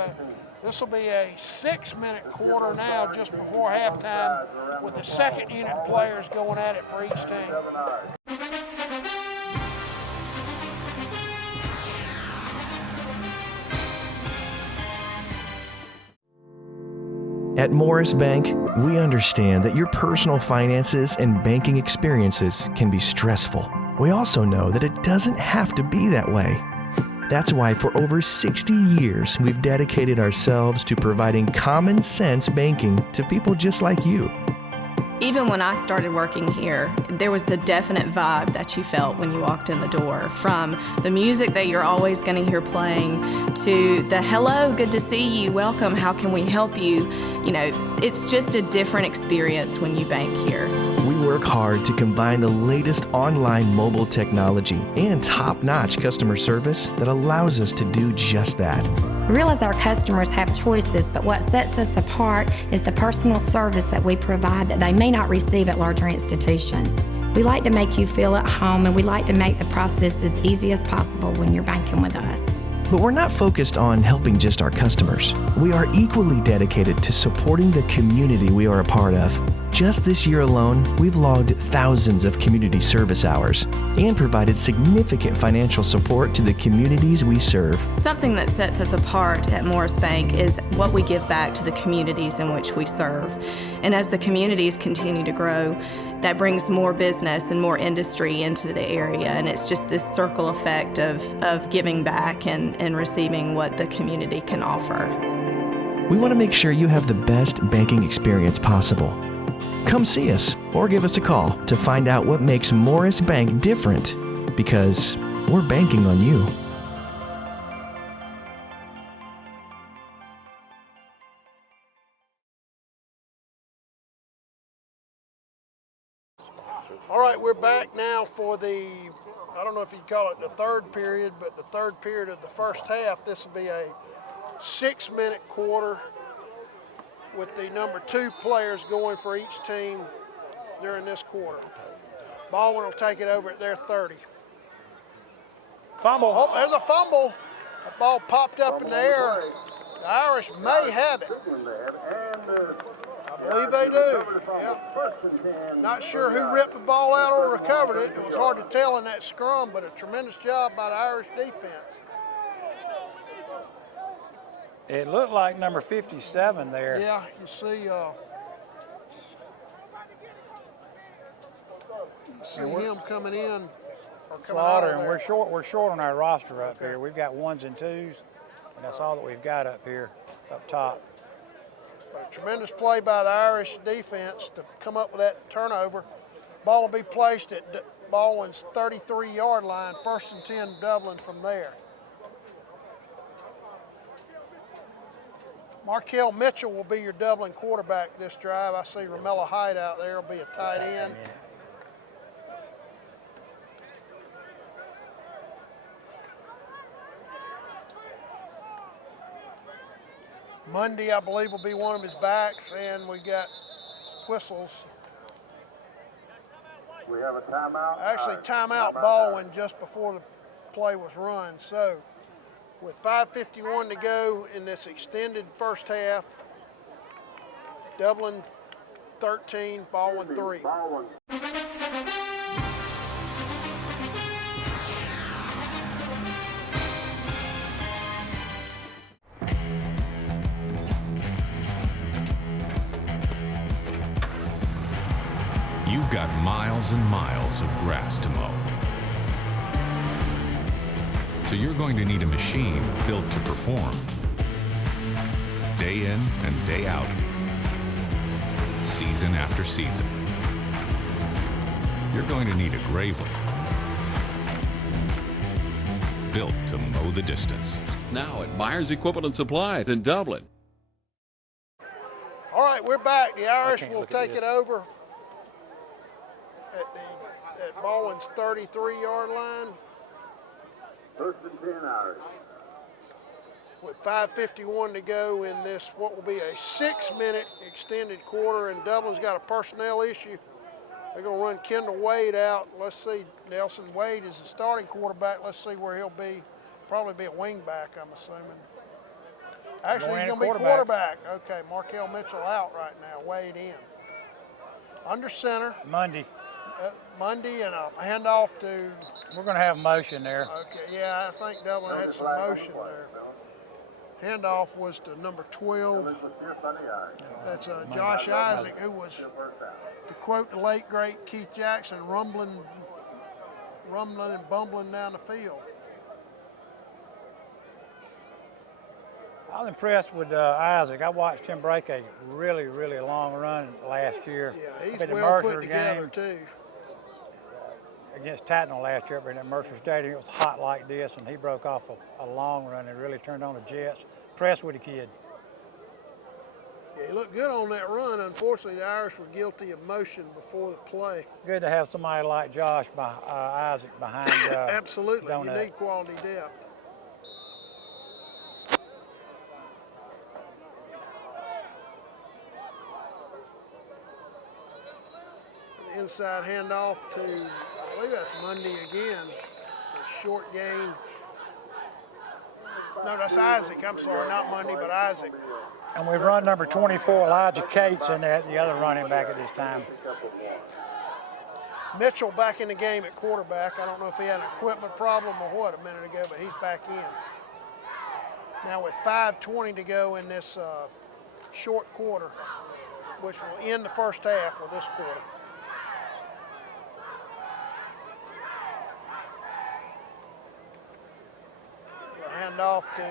this will be a 6-minute quarter now just before halftime with the second unit players going at it for each team. At Morris Bank, we understand that your personal finances and banking experiences can be stressful. We also know that it doesn't have to be that way. That's why for over 60 years, we've dedicated ourselves to providing common sense banking to people just like you. Even when I started working here, there was a definite vibe that you felt when you walked in the door, from the music that you're always going to hear playing to the hello, good to see you, welcome, how can we help you? You know, it's just a different experience when you bank here. We work hard to combine the latest online mobile technology and top-notch customer service that allows us to do just that. We realize our customers have choices, but what sets us apart is the personal service that we provide that they may not receive at larger institutions. We like to make you feel at home, and we like to make the process as easy as possible when you're banking with us. But we're not focused on helping just our customers. We are equally dedicated to supporting the community we are a part of. Just this year alone, we've logged thousands of community service hours and provided significant financial support to the communities we serve. Something that sets us apart at Morris Bank is what we give back to the communities in which we serve. And as the communities continue to grow, that brings more business and more industry into the area, and it's just this circle effect of giving back and receiving what the community can offer. We want to make sure you have the best banking experience possible. Come see us or give us a call to find out what makes Morris Bank different, because we're banking on you. All right, we're back now for the, I don't know if you'd call it the third period, but the third period of the first half. This will be a 6-minute quarter with the number 2 players going for each team during this quarter. Baldwin will take it over at their 30. Fumble. Oh, there's a fumble. The ball popped up in the air. The Irish may have it. I believe they do. Yep. Not sure who ripped the ball out or recovered it. It was hard to tell in that scrum, but a tremendous job by the Irish defense. It looked like number 57 there. Yeah, you see him coming in. Or coming Slaughter, out of and there. we're short on our roster up here. We've got 1s and 2s, and that's all that we've got up here, up top. But a tremendous play by the Irish defense to come up with that turnover. Ball will be placed at Baldwin's 33-yard line, 1st and 10 Dublin from there. Markel Mitchell will be your Dublin quarterback this drive. I see Romello Height out there. Will be a tight end. Monday, I believe, will be one of his backs, and we got whistles. We have a timeout. Actually, timeout Baldwin just before the play was run. So, with 5:51 to go in this extended first half, Dublin 13, Baldwin 3. You've got miles and miles of grass to mow. So you're going to need a machine built to perform. Day in and day out. Season after season. You're going to need a Gravely. Built to mow the distance. Now at Myers Equipment and Supply in Dublin. right, we're back. The Irish will take it over at Baldwin's 33-yard line. First and 10 Irish. With 5:51 to go in this, what will be a 6-minute extended quarter, and Dublin's got a personnel issue. They're going to run Kendall Wade out. Let's see, Nelson Wade is the starting quarterback. Let's see where he'll be. Probably be a wing back, I'm assuming. Actually, he's going to be quarterback. Okay, Markel Mitchell out right now, Wade in. Under center. Monday. Monday, and a handoff to... We're going to have motion there. Okay, yeah, I think Dublin had some motion there. Handoff was to number 12. That's Josh Isaac, who was, to quote the late, great Keith Jackson, rumbling and bumbling down the field. I was impressed with Isaac. I watched him break a really, really long run last year. Yeah, he's well put together, too. Against Tatnall last year, but at Mercer Stadium, it was hot like this, and he broke off a long run and really turned on the jets. Impressed with the kid. Yeah, he looked good on that run. Unfortunately, the Irish were guilty of motion before the play. Good to have somebody like Josh Isaac behind Absolutely, Donut. You need quality depth. Inside handoff to, I believe that's Monday again. A short gain. No, that's Isaac. I'm sorry, not Monday, but Isaac. And we've run number 24, Elijah Cates, in there, the other running back at this time. Mitchell back in the game at quarterback. I don't know if he had an equipment problem or what a minute ago, but he's back in. Now with 5:20 to go in this short quarter, which will end the first half of this quarter. Hand off to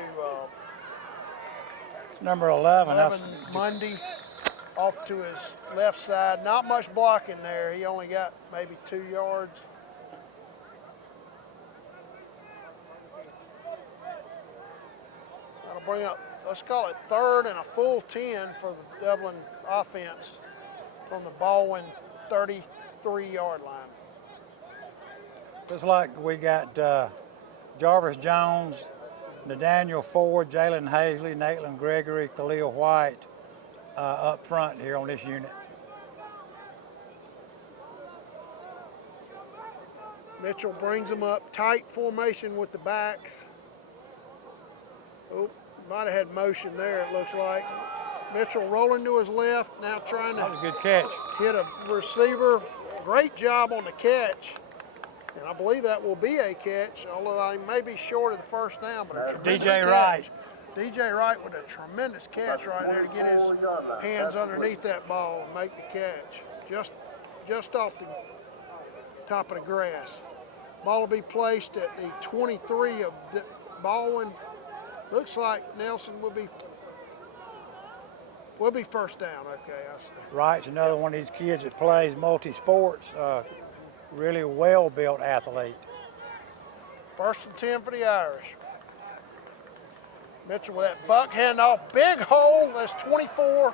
number 11. That's Monday, off to his left side. Not much blocking there. He only got maybe 2 yards. That'll bring up, let's call it 3rd and a full 10 for the Dublin offense from the Baldwin 33-yard line. Looks like we got Jarvis Jones, Nathaniel Ford, Jalen Hazley, Nathan Gregory, Khalil White up front here on this unit. Mitchell brings them up, tight formation with the backs. Oh, might have had motion there, it looks like. Mitchell rolling to his left, now trying to that was a good catch. Hit a receiver. Great job on the catch. And I believe that will be a catch, although I may be short of the first down, but a tremendous DJ Wright. DJ Wright with a tremendous catch right there to get his hands underneath that ball and make the catch. Just off the top of the grass. Ball will be placed at the 23 of Baldwin. Looks like Nelson will be first down. Okay, I see. Wright's another one of these kids that plays multi-sports. Really well-built athlete. 1st and 10 for the Irish. Mitchell with that buck handoff, big hole, that's 24.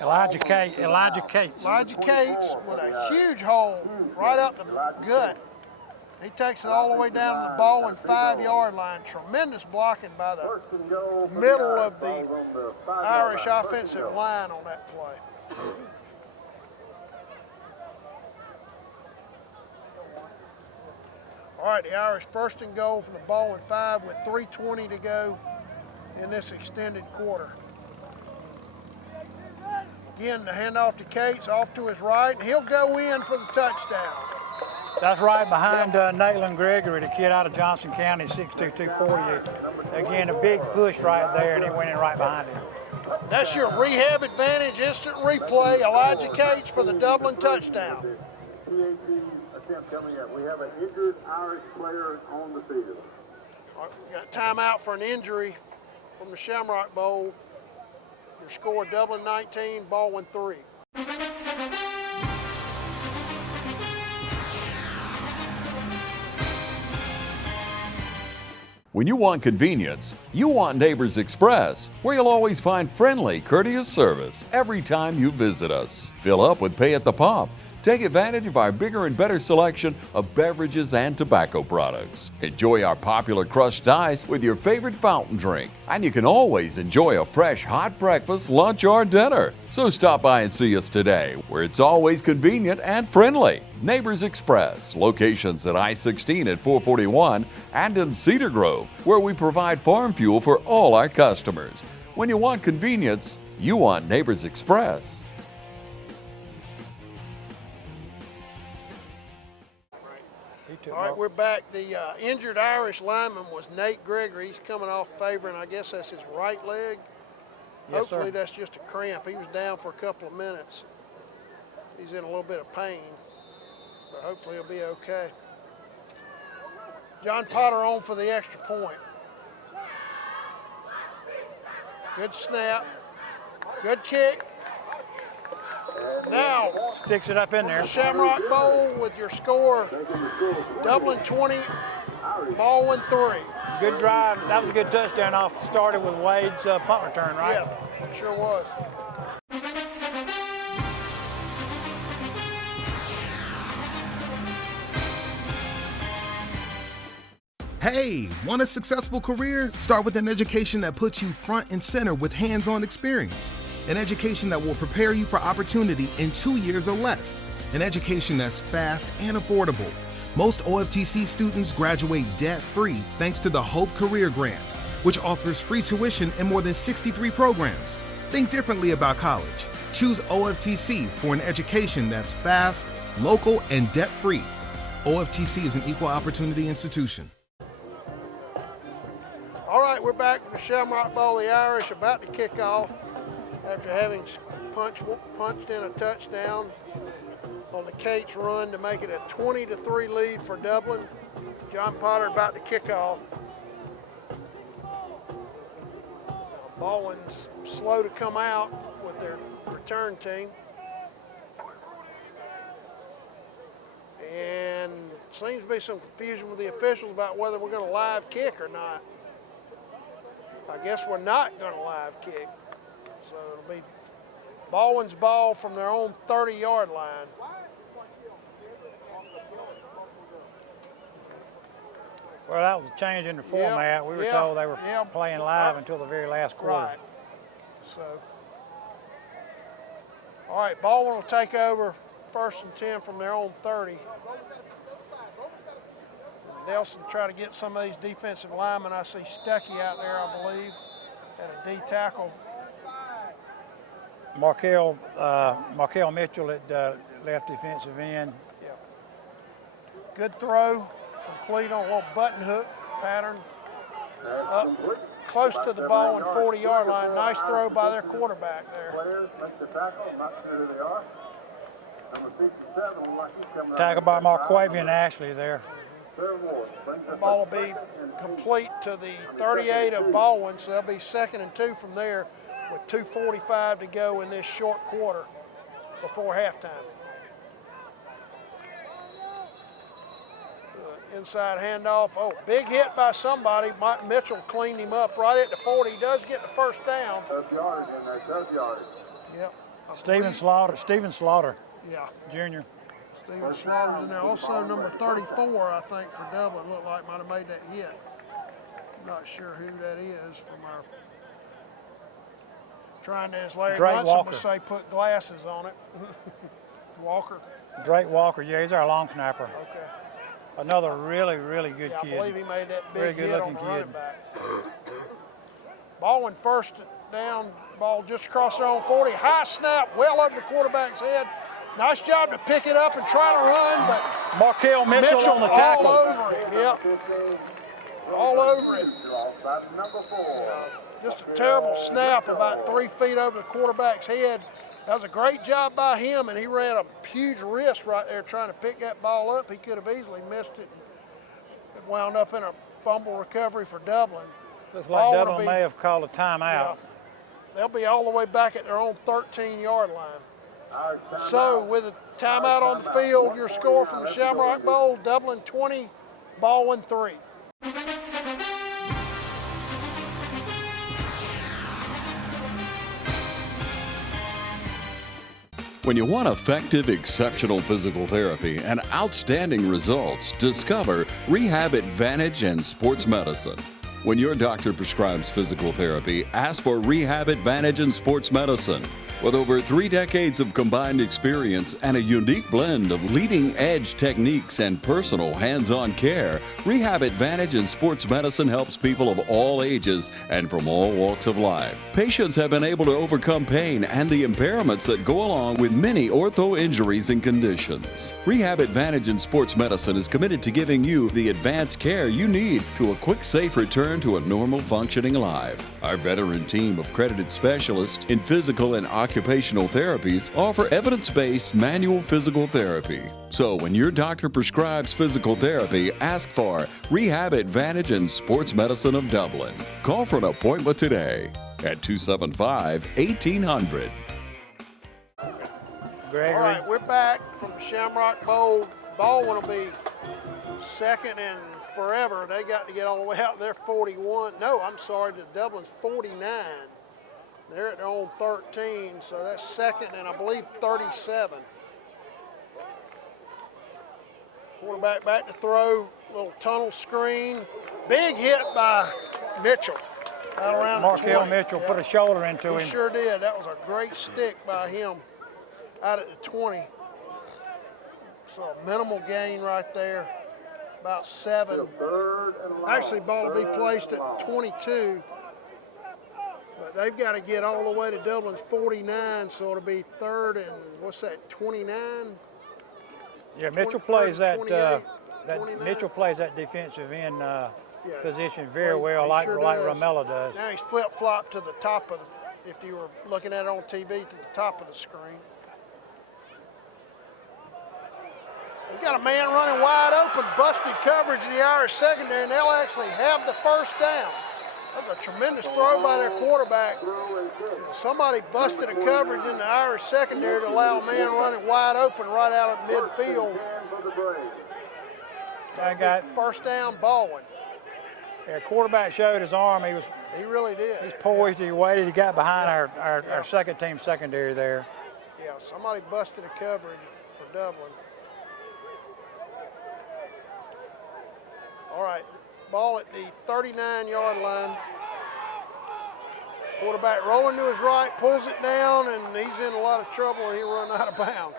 Elijah Cates. Elijah Cates with a huge hole right up the gut. He takes it all the way down to the Baldwin 5-yard line. Tremendous blocking by the middle of the Irish offensive line on that play. All right, the Irish 1st and goal from the Baldwin 5 with 3:20 to go in this extended quarter. Again, the handoff to Cates, off to his right, and he'll go in for the touchdown. That's right behind Nathan Gregory, the kid out of Johnson County, 6'2", 240. Again, a big push right there, and he went in right behind him. That's your rehab advantage, instant replay. Elijah Cates for the Dublin touchdown. Coming up, we have an injured Irish player on the field. All right, we got timeout for an injury from the Shamrock Bowl. Your score: Dublin 19, Baldwin 3. We When you want convenience, you want Neighbors Express, where you'll always find friendly, courteous service every time you visit us. Fill up with pay at the pump. Take advantage of our bigger and better selection of beverages and tobacco products. Enjoy our popular crushed ice with your favorite fountain drink. And you can always enjoy a fresh hot breakfast, lunch, or dinner. So stop by and see us today, where it's always convenient and friendly. Neighbors Express, locations at I-16 at 441 and in Cedar Grove, where we provide farm fuel for all our customers. When you want convenience, you want Neighbors Express. All right, we're back. The injured Irish lineman was Nate Gregory. He's coming off favoring, I guess that's his right leg. Yes, Hopefully sir. that's just a cramp. He was down for a couple of minutes. He's in a little bit of pain, but hopefully he'll be okay. John Potter on for the extra point. Good snap. Good kick. Now, sticks it up in there. Shamrock Bowl with your score, Dublin 20, Baldwin 3. Good drive. That was a good touchdown off. Started with Wade's punt return, right? Yeah, it sure was. Hey, want a successful career? Start with an education that puts you front and center with hands-on experience. An education that will prepare you for opportunity in 2 years or less. An education that's fast and affordable. Most OFTC students graduate debt-free thanks to the Hope Career Grant, which offers free tuition in more than 63 programs. Think differently about college. Choose OFTC for an education that's fast, local, and debt-free. OFTC is an equal opportunity institution. All right, we're back from the Shamrock Bowl. The Irish about to kick off after having punched in a touchdown on the Cates run to make it a 20-3 lead for Dublin. John Potter about to kick off. Baldwin's slow to come out with their return team. And seems to be some confusion with the officials about whether we're going to live kick or not. I guess we're not going to live kick. So it'll be Baldwin's ball from their own 30-yard line. Well, that was a change in the format. We were told they were playing live until the very last quarter. Right. So, all right, Baldwin will take over 1st and 10 from their own 30. Nelson try to get some of these defensive linemen. I see Stuckey out there, I believe, at a D tackle. Markel Mitchell at left defensive end. Yeah. Good throw, complete on a little button hook pattern. Up close to the ball and 40-yard line. Nice throw by their quarterback there. Tackle by Marquavian Ashley there. The ball will be complete to the 38 of Baldwin, so they'll be 2nd and 2 from there with 2:45 to go in this short quarter before halftime. Inside handoff. Oh, big hit by somebody. Mike Mitchell cleaned him up right at the 40. He does get the first down. Tough yardage in there, tough yardage. Yep. Stephen Slaughter. Yeah. Junior. Stephen Slaughter's in there. Also number 34, I think, for Dublin. Looked like might have made that hit. I'm not sure who that is from our trying to, as Larry Munson would say, put glasses on it. Walker. Drake Walker, yeah, he's our long snapper. Okay. Another really, really good kid. I believe he made that big very good hit looking on the kid. running back. Baldwin 1st down, ball just across their own 40. High snap, well over the quarterback's head. Nice job to pick it up and try to run, but Markel Mitchell on the tackle. all over him, yep. All over him. Just a terrible snap about 3 feet over the quarterback's head. That was a great job by him, and he ran a huge risk right there trying to pick that ball up. He could have easily missed it. It wound up in a fumble recovery for Dublin. Looks like Dublin may have called a timeout. Yeah, they'll be all the way back at their own 13-yard line. So with a timeout on the field, your score from the Shamrock Bowl, Dublin 20, Baldwin 3. When you want effective, exceptional physical therapy and outstanding results, discover Rehab Advantage and Sports Medicine. When your doctor prescribes physical therapy, ask for Rehab Advantage and Sports Medicine. With over 3 decades of combined experience and a unique blend of leading-edge techniques and personal hands-on care, Rehab Advantage in Sports Medicine helps people of all ages and from all walks of life. Patients have been able to overcome pain and the impairments that go along with many ortho injuries and conditions. Rehab Advantage in Sports Medicine is committed to giving you the advanced care you need to a quick, safe return to a normal functioning life. Our veteran team of credited specialists in physical and occupational therapies offer evidence-based manual physical therapy. So when your doctor prescribes physical therapy, ask for Rehab Advantage and Sports Medicine of Dublin. Call for an appointment today at 275-1800. Gregory. All right, we're back from the Shamrock Bowl. Baldwin will be second and forever. They got to get all the way out there, 41. No, I'm sorry, the Dublin's 49. They're at their own 13, so that's second and I believe 37. Quarterback back to throw, little tunnel screen. Big hit by Mitchell. Out around Markel Mitchell put a shoulder into him. He sure did. That was a great stick by him out at the 20. So a minimal gain right there, about 7. Actually, ball will be placed at 22. But they've got to get all the way to Dublin's 49, so it'll be third and, what's that, 29? Yeah, Mitchell plays that Mitchell plays that defensive end position very well, like Romella does. Now he's flip-flopped to the top of, if you were looking at it on TV, to the top of the screen. We've got a man running wide open, busted coverage in the Irish secondary, and they'll actually have the first down. That's a tremendous throw by their quarterback. Somebody busted a coverage in the Irish secondary to allow a man running wide open right out of midfield. I got first down, Baldwin. Yeah, quarterback showed his arm. He really did. He's poised. He waited. He got behind our second team secondary there. Yeah, somebody busted a coverage for Dublin. All right, ball at the 39-yard line. Quarterback rolling to his right, pulls it down, and he's in a lot of trouble, and he run out of bounds.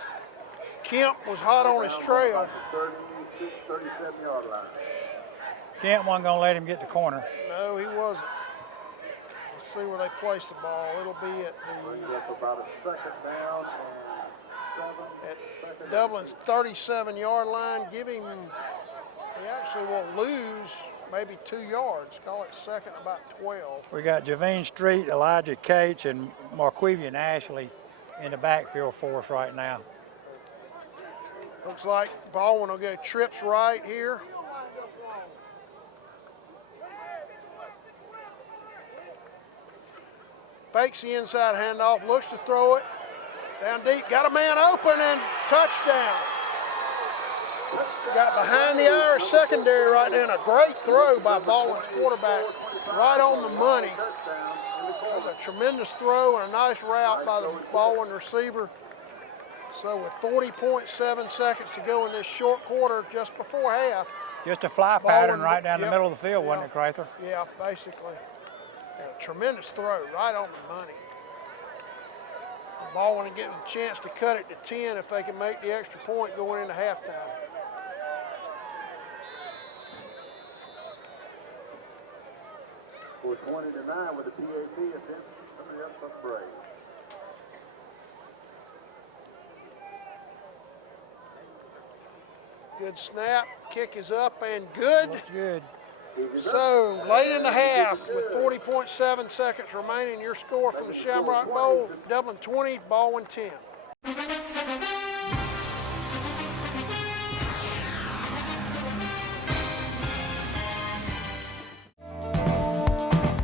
Kemp was hot on his trail. 37-yard line. Kemp wasn't going to let him get the corner. No, he wasn't. Let's see where they place the ball. It'll be at about a second down and at Dublin's 37-yard line. Give him, he actually will lose maybe 2 yards. Call it second, about 12. We got Javine Street, Elijah Cates, and Marquevian Ashley in the backfield for us right now. Looks like Baldwin will go trips right here. Fakes the inside handoff, looks to throw it. Down deep, got a man open and touchdown. Got behind the Irish secondary right there, and a great throw by Baldwin's quarterback, right on the money. That was a tremendous throw and a nice route by the Baldwin receiver. So with 40.7 seconds to go in this short quarter, just before half. Just a fly pattern right down the middle of the field, wasn't it, Crather? Yeah, basically. And a tremendous throw, right on the money. Baldwin will get a chance to cut it to 10 if they can make the extra point going into halftime. For 20-9 with the PAT offense coming up from Brave. Good snap, kick is up and good. That's good. So late in the half with 40.7 seconds remaining, your score from the Shamrock Bowl, Dublin 20, Baldwin 10.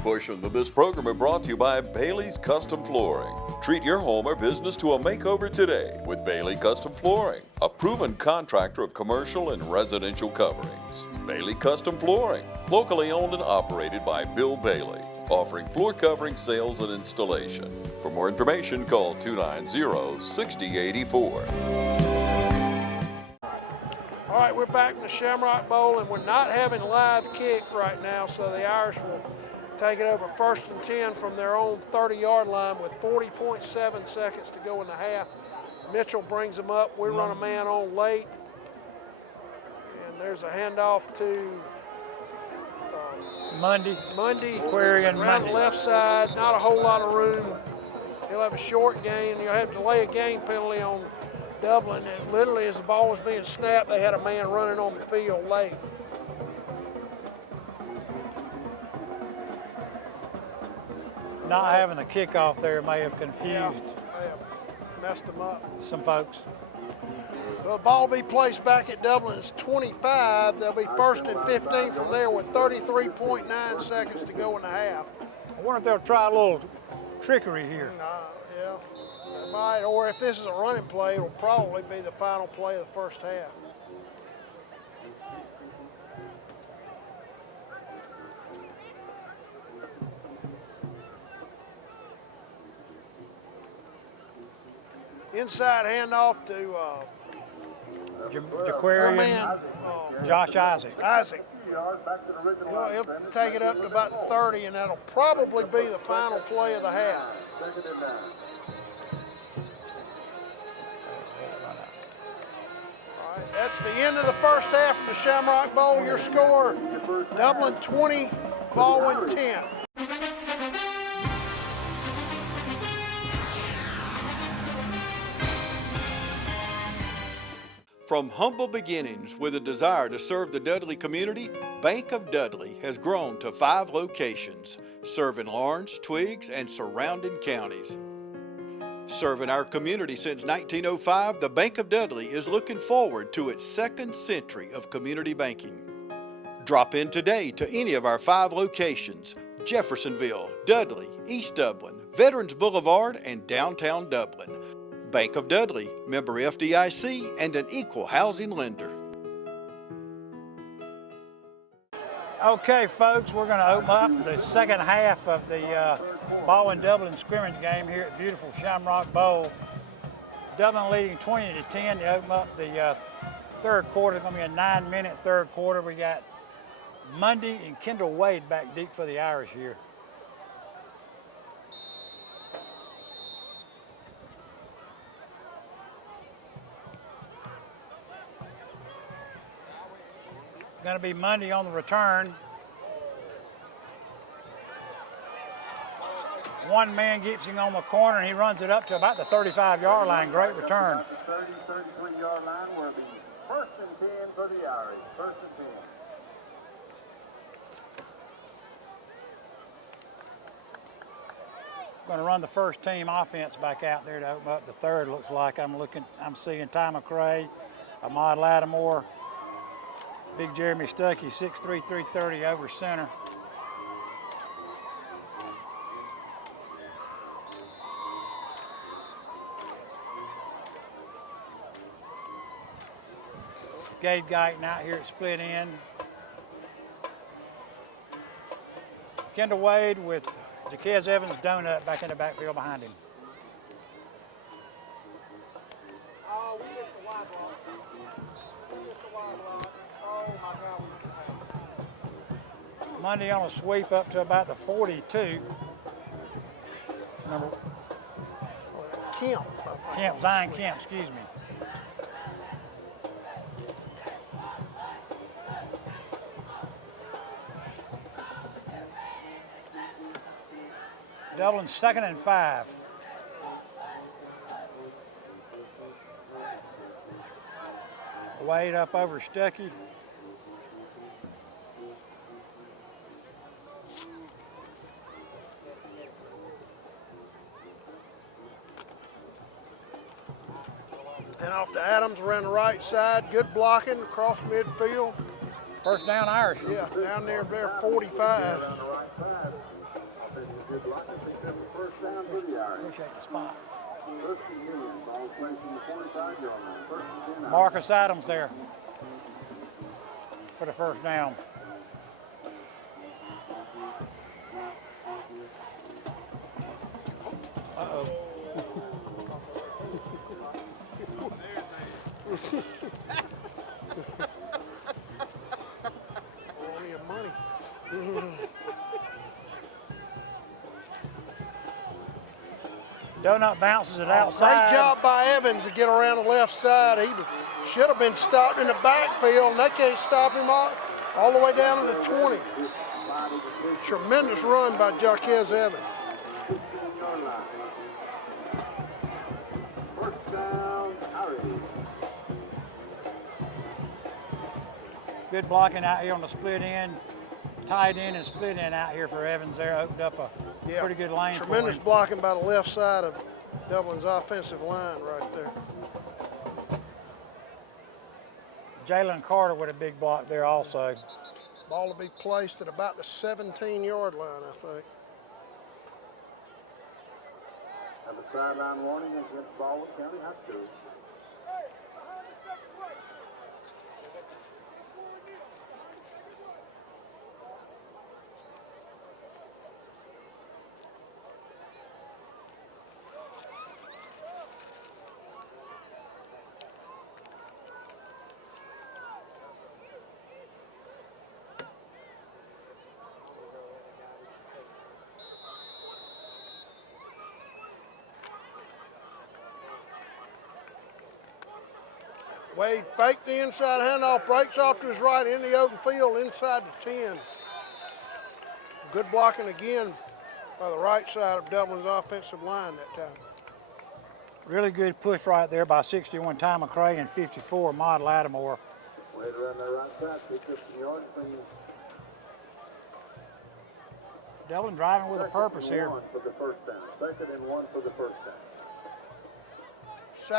Portions of this program are brought to you by Bailey's Custom Flooring. Treat your home or business to a makeover today with Bailey Custom Flooring, a proven contractor of commercial and residential coverings. Bailey Custom Flooring, locally owned and operated by Bill Bailey. offering floor covering sales and installation. For more information, call 290-6084. All right, we're back in the Shamrock Bowl, and we're not having live kick right now, so the Irish will take it over 1st and 10 from their own 30-yard line with 40.7 seconds to go in the half. Mitchell brings them up. We run a man on late, and there's a handoff to Monday. Aquarian around the left side. Not a whole lot of room. He'll have a short gain. You'll have to delay a game penalty on Dublin. And literally, as the ball was being snapped, they had a man running on the field late. Not having the kickoff there may have confused Messed them up. some folks. The ball will be placed back at Dublin's 25. They'll be 1st and 15 from there with 33.9 seconds to go in the half. I wonder if they'll try a little trickery here. Yeah, they might. Or if this is a running play, it'll probably be the final play of the first half. Inside handoff to Jaquarian, Josh Isaac. He'll take it up to about 30, and that'll probably be the final play of the half. All right, that's the end of the first half of the Shamrock Bowl. Your score, Dublin 20, Baldwin 10. From humble beginnings with a desire to serve the Dudley community, Bank of Dudley has grown to 5 locations, serving Lawrence, Twiggs, and surrounding counties. Serving our community since 1905, the Bank of Dudley is looking forward to its 2nd century of community banking. Drop in today to any of our 5 locations: Jeffersonville, Dudley, East Dublin, Veterans Boulevard, and downtown Dublin. Bank of Dudley, member FDIC, and an equal housing lender. Okay, folks, we're going to open up the second half of the Baldwin Dublin scrimmage game here at beautiful Shamrock Bowl. Dublin leading 20-10 to open up the third quarter. It's going to be a 9-minute third quarter. We got Mundy and Kendall Wade back deep for the Irish here. Going to be Mundy on the return. One man gets him on the corner and he runs it up to about the 35-yard line. Great return. 33-yard line will be 1st and 10 for the Irish. 1st and 10. Going to run the first team offense back out there to open up the third. Looks like I'm seeing Ty McRae, Ahmad Lattimore, Big Jeremy Stuckey, 6'3", 330 over center. Gabe Guyton out here at split end. Kendall Wade with Jaquez Evans Donut back in the backfield behind him. Mundy on a sweep up to about the 42. Zion Kemp, excuse me. Dublin 2nd and 5. Wade up over Stuckey. And off to Adams around the right side. Good blocking across midfield. First down Irish. Yeah, down there 45. Appreciate the spot. Marcus Adams there for the first down. Only your money. Donut bounces it outside. Great job by Evans to get around the left side. He should have been stopped in the backfield, and they can't stop him all the way down to the 20. Tremendous run by Jaquez Evans. Good blocking out here on the split end, tight end and split end out here for Evans there. Opened up a pretty good lane for him. Tremendous blocking by the left side of Dublin's offensive line right there. Jalen Carter with a big block there also. Ball will be placed at about the 17-yard line, I think. Have a sideline warning against Baldwin County High School. Wade faked the inside handoff, breaks off to his right in the open field inside the 10. Good blocking again by the right side of Dublin's offensive line that time. Really good push right there by 61 Ty McCray and 54 Maud Lattimore. Wade around the right side, 15 yards from Dublin driving with a purpose here. for the first down. 2nd and 1 for the first down.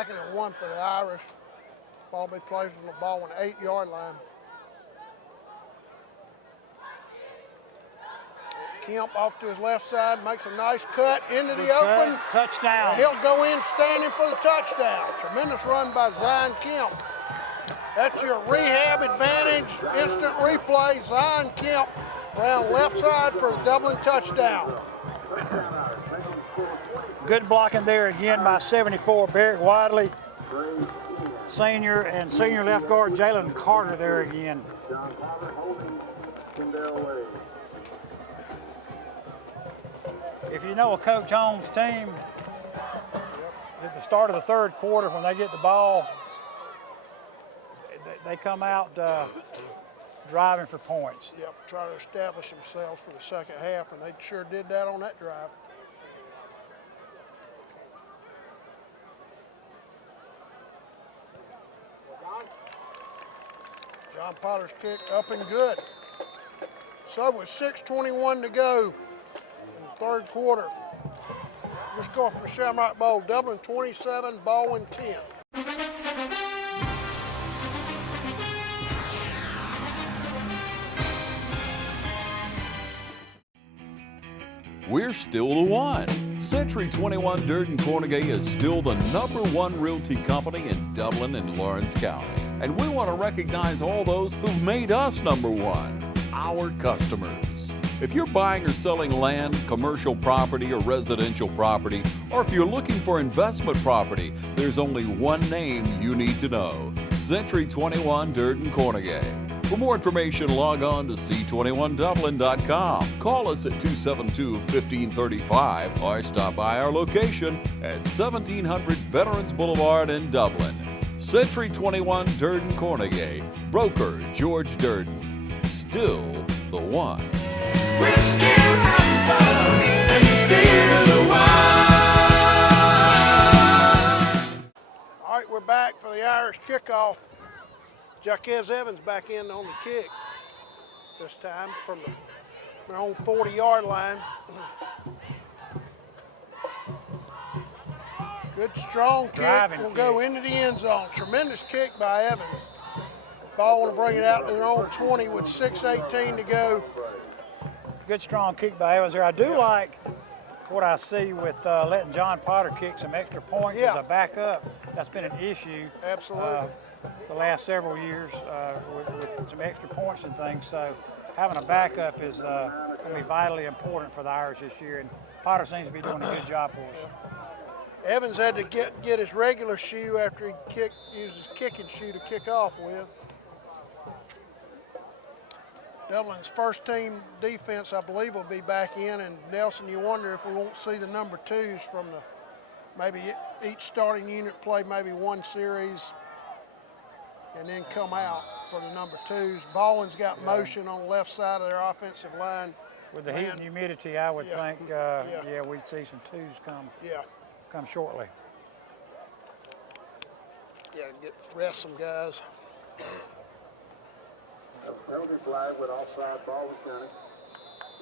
2nd and 1 for the Irish. Ball be placed on the Baldwin 8-yard line. Kemp off to his left side, makes a nice cut into the open. Touchdown. And he'll go in standing for the touchdown. Tremendous run by Zion Kemp. That's your rehab advantage, instant replay. Zion Kemp around left side for a Dublin touchdown. Good blocking there again by 74 Barrett Wadley. Senior and senior left guard Jalen Carter there again. If you know a Coach Holmes team, at the start of the 3rd quarter when they get the ball, they come out driving for points. Yep, try to establish themselves for the second half, and they sure did that on that drive. John Potter's kick up and good. So with 6:21 to go in the 3rd quarter, we're scoring from the Shamrock Bowl. Dublin 27, Baldwin 10. We're still the one. Century 21 Durden Cornegay is still the #1 realty company in Dublin and Lawrence County. And we want to recognize all those who've made us #1, our customers. If you're buying or selling land, commercial property, or residential property, or if you're looking for investment property, there's only one name you need to know: Century 21 Durden Cornegay. For more information, log on to c21dublin.com. Call us at 272-1535 or stop by our location at 1700 Veterans Boulevard in Dublin. Century 21 Durden Cornegay. Broker George Durden. Still the one. We're still having fun, and you're still the one. All right, we're back for the Irish kickoff. Jaquez Evans back in on the kick this time from their own 40-yard line. Good strong kick will go into the end zone. Tremendous kick by Evans. Ball want to bring it out to their own 20 with 6:18 to go. Good strong kick by Evans there. I do like what I see with letting John Potter kick some extra points as a backup. That's been an issue. Absolutely. The last several years with some extra points and things. So having a backup is going to be vitally important for the Irish this year. And Potter seems to be doing a good job for us. Evans had to get his regular shoe after he used his kicking shoe to kick off with. Dublin's first team defense, I believe, will be back in, and Nelson, you wonder if we won't see the number 2s from the, maybe each starting unit play maybe one series and then come out for the number 2s. Baldwin's got motion on the left side of their offensive line. With the heat and humidity, I would think, yeah, we'd see some 2s come shortly. Yeah, rest some guys. Penalty flag with offside Baldwin County.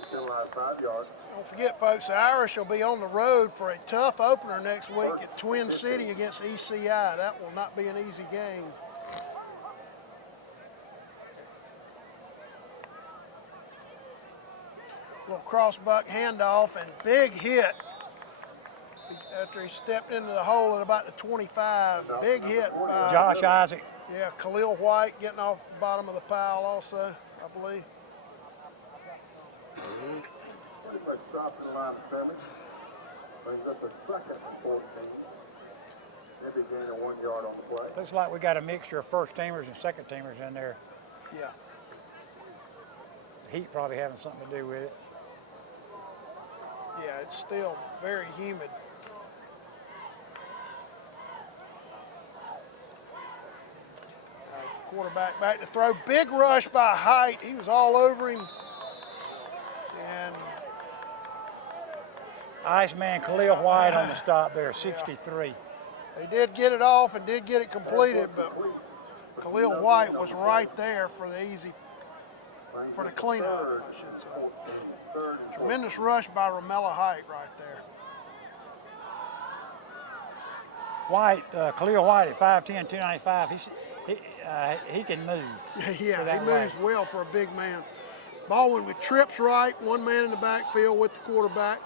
Still out 5 yards. Don't forget, folks, the Irish will be on the road for a tough opener next week at Twin City against ECI. That will not be an easy game. Little crossbuck handoff and big hit after he stepped into the hole at about the 25. Big hit by Josh Isaac. Yeah, Khalil White getting off the bottom of the pile also, I believe. Pretty much stopping the line of scrimmage. Brings up the second and 14. Maybe gain of 1 yard on the play. Looks like we got a mixture of first teamers and second teamers in there. Yeah. The heat probably having something to do with it. Yeah, it's still very humid. Quarterback back to throw. Big rush by Height. He was all over him. And Iceman Khalil White on the stop there, 63. They did get it off and did get it completed, but Khalil White was right there for the cleanup, I should say. Tremendous rush by Romello Height right there. White, Khalil White at 5'10", 295. He can move. Yeah, he moves well for a big man. Baldwin with trips right, one man in the backfield with the quarterback.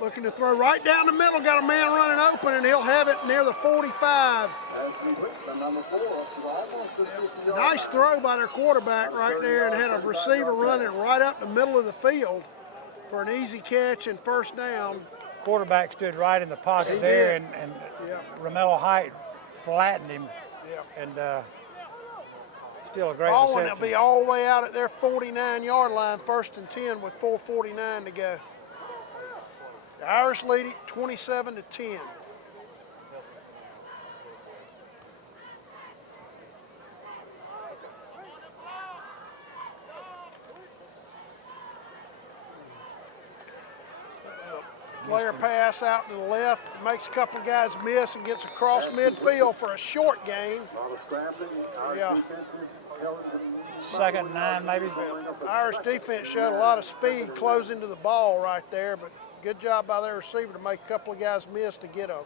Looking to throw right down the middle, got a man running open, and he'll have it near the 45. Nice throw by their quarterback right there, and had a receiver running right up the middle of the field for an easy catch and first down. Quarterback stood right in the pocket there, and Romello Height flattened him. And still a great Baldwin reception. will be all the way out at their 49-yard line, 1st and 10 with 4:49 to go. The Irish lead it 27-10. Player pass out to the left, makes a couple of guys miss and gets across midfield for a short gain. Yeah. 2nd and 9 maybe. Irish defense showed a lot of speed closing to the ball right there, but good job by their receiver to make a couple of guys miss to get a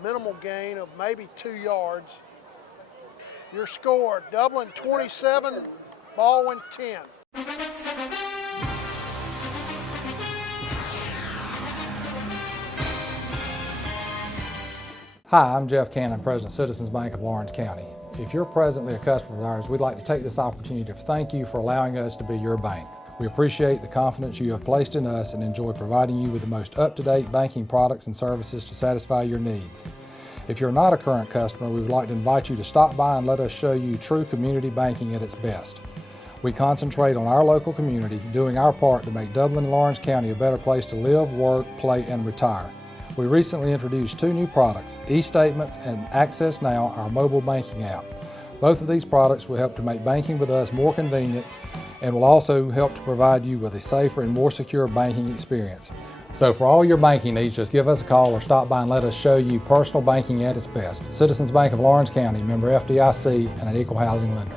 minimal gain of maybe 2 yards. Your score, Dublin 27, Baldwin 10. Hi, I'm Jeff Cannon, President of Citizens Bank of Lawrence County. If you're presently a customer of ours, we'd like to take this opportunity to thank you for allowing us to be your bank. We appreciate the confidence you have placed in us and enjoy providing you with the most up-to-date banking products and services to satisfy your needs. If you're not a current customer, we would like to invite you to stop by and let us show you true community banking at its best. We concentrate on our local community, doing our part to make Dublin and Lawrence County a better place to live, work, play, and retire. We recently introduced 2 new products, eStatements and Access Now, our mobile banking app. Both of these products will help to make banking with us more convenient and will also help to provide you with a safer and more secure banking experience. So for all your banking needs, just give us a call or stop by and let us show you personal banking at its best. Citizens Bank of Lawrence County, member FDIC, and an equal housing lender.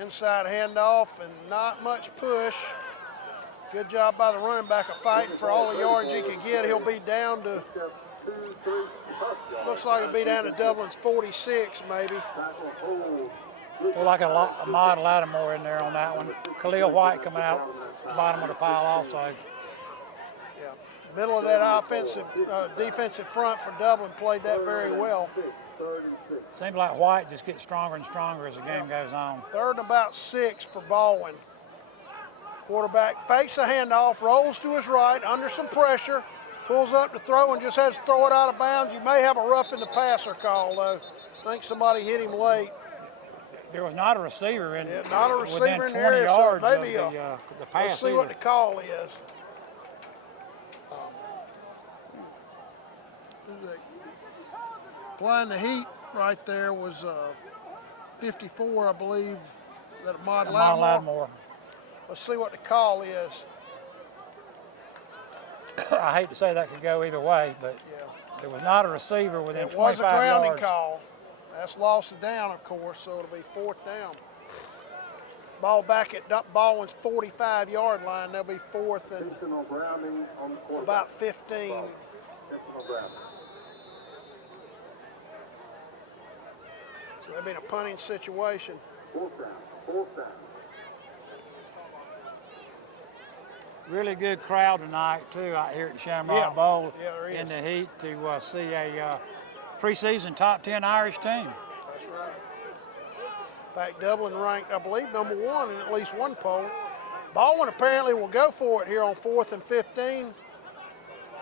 Inside handoff and not much push. Good job by the running back of fighting for all the yards he could get. He'll be down to, looks like he'll be down to Dublin's 46 maybe. Feel like a model Lattimore in there on that one. Khalil White coming out. bottom of the pile also. Yeah, middle of that defensive front for Dublin played that very well. Seems like White just gets stronger and stronger as the game goes on. 3rd and about 6 for Baldwin. Quarterback fakes a handoff, rolls to his right, under some pressure, pulls up to throw and just has to throw it out of bounds. You may have a roughing the passer call, though. I think somebody hit him late. There was not a receiver within in 20 the area, yards so maybe of the pass. Let's see what the call is. Applying the heat right there was 54, I believe. Is that Ahmad Lattimore? Let's see what the call is. I hate to say that could go either way, but there was not a receiver within 25 yards. It was a grounding call. That's loss of down, of course, so it'll be 4th down. Ball back at Baldwin's 45-yard line. They'll be 4th and about 15. So they'll be in a punting situation. 4th down. Really good crowd tonight, too, out here at the Shamrock Bowl in the heat to see a preseason top 10 Irish team. That's right. In fact, Dublin ranked, I believe, number 1 in at least one poll. Baldwin apparently will go for it here on 4th and 15.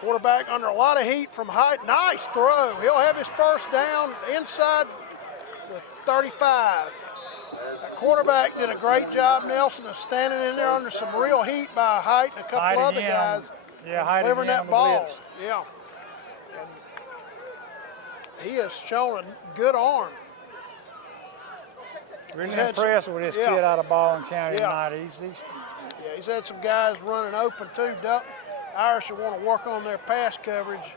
Quarterback under a lot of heat from height. Nice throw. He'll have his first down inside the 35. That quarterback did a great job, Nelson, of standing in there under some real heat by Height and a couple other guys. Delivering that ball. Blitz. Yeah. And he has shown a good arm. Really impressed with this kid out of Baldwin County tonight. He's had some guys running open too. Irish will want to work on their pass coverage,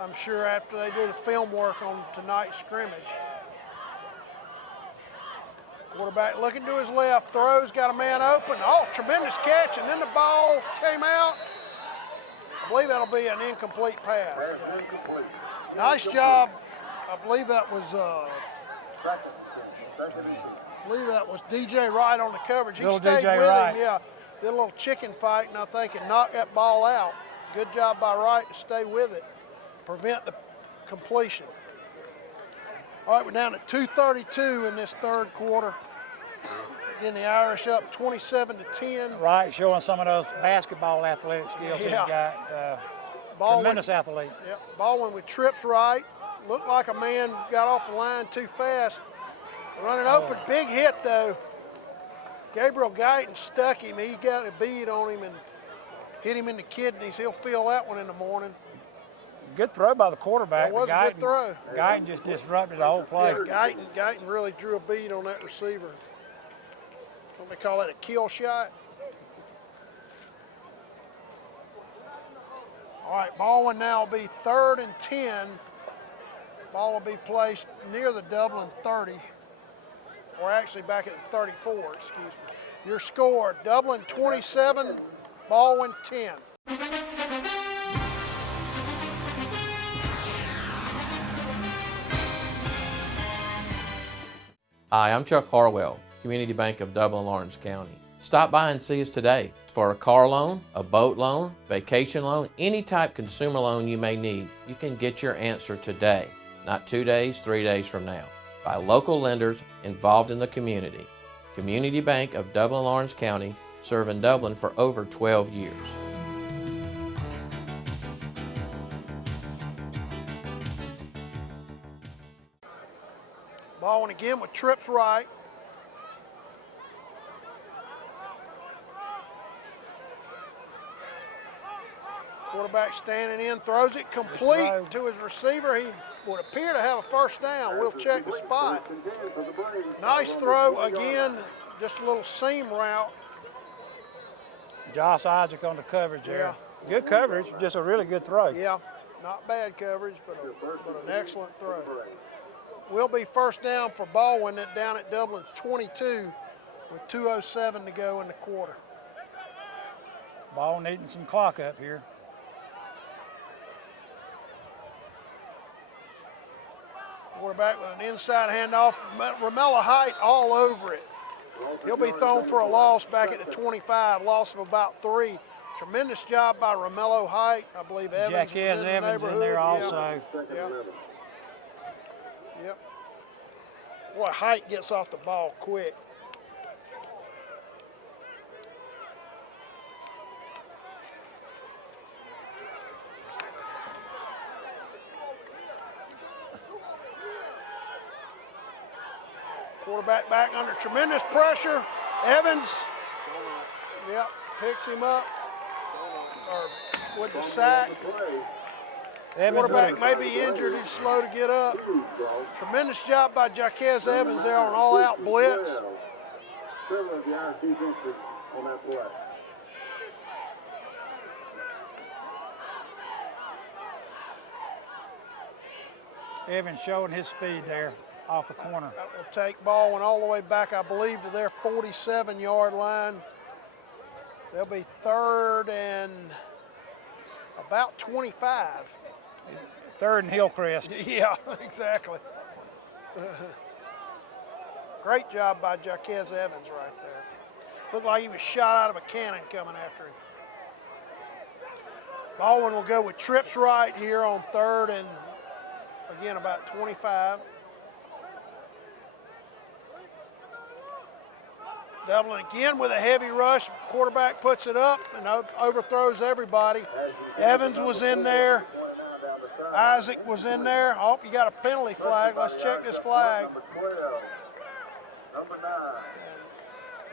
I'm sure, after they do the film work on tonight's scrimmage. Quarterback looking to his left, throws, got a man open. Oh, tremendous catch, and then the ball came out. I believe that'll be an incomplete pass. Nice job. I believe that was DJ Wright on the coverage. He stayed with him, did a little chicken fight, and I think it knocked that ball out. Good job by Wright to stay with it, prevent the completion. All right, we're down to 2:32 in this 3rd quarter. Again, the Irish up 27-10. Right, showing some of those basketball athletic skills he's got. Tremendous athlete. Yep, Baldwin with trips right. Looked like a man got off the line too fast. Running open, big hit though. Gabriel Guyton stuck him. He got a bead on him and hit him in the kidneys. He'll feel that one in the morning. Good throw by the quarterback. That was a good throw. Guyton just disrupted the whole play. Yeah, Guyton really drew a bead on that receiver. What they call that, a kill shot? All right, Baldwin now will be 3rd and 10. Ball will be placed near the Dublin 30. Or actually back at the 34, excuse me. Your score, Dublin 27, Baldwin 10. Hi, I'm Chuck Harwell, Community Bank of Dublin, Lawrence County. Stop by and see us today for a car loan, a boat loan, vacation loan, any type consumer loan you may need. You can get your answer today, not 2 days, 3 days from now, by local lenders involved in the community. Community Bank of Dublin, Lawrence County, serving Dublin for over 12 years. Baldwin again with trips right. Quarterback standing in, throws it complete to his receiver. He would appear to have a first down. We'll check the spot. Nice throw again, just a little seam route. Josh Isaac on the coverage there. Good coverage, just a really good throw. Yeah, not bad coverage, but an excellent throw. Will be first down for Baldwin down at Dublin's 22 with 2:07 to go in the quarter. Ball needing some clock up here. Quarterback with an inside handoff. Ramella Height all over it. He'll be thrown for a loss back at the 25, loss of about 3. Tremendous job by Romello Height. I believe Evans was in the Evans in there also. Yeah. Yep. Boy, Height gets off the ball quick. Quarterback back under tremendous pressure. Evans, yep, picks him up, or with the sack. Quarterback may be injured, he's slow to get up. Tremendous job by Jaquez Evans there on all-out blitz. Several of the Irish defenses on that play. Evans showing his speed there off the corner. That will take Baldwin all the way back, I believe, to their 47-yard line. They'll be 3rd and about 25. 3rd and Hillcrest. Yeah, exactly. Great job by Jaquez Evans right there. Looked like he was shot out of a cannon coming after him. Baldwin will go with trips right here on 3rd and, again, about 25. Dublin again with a heavy rush. Quarterback puts it up and overthrows everybody. Evans was in there. Isaac was in there. Oh, you got a penalty flag. Let's check this flag.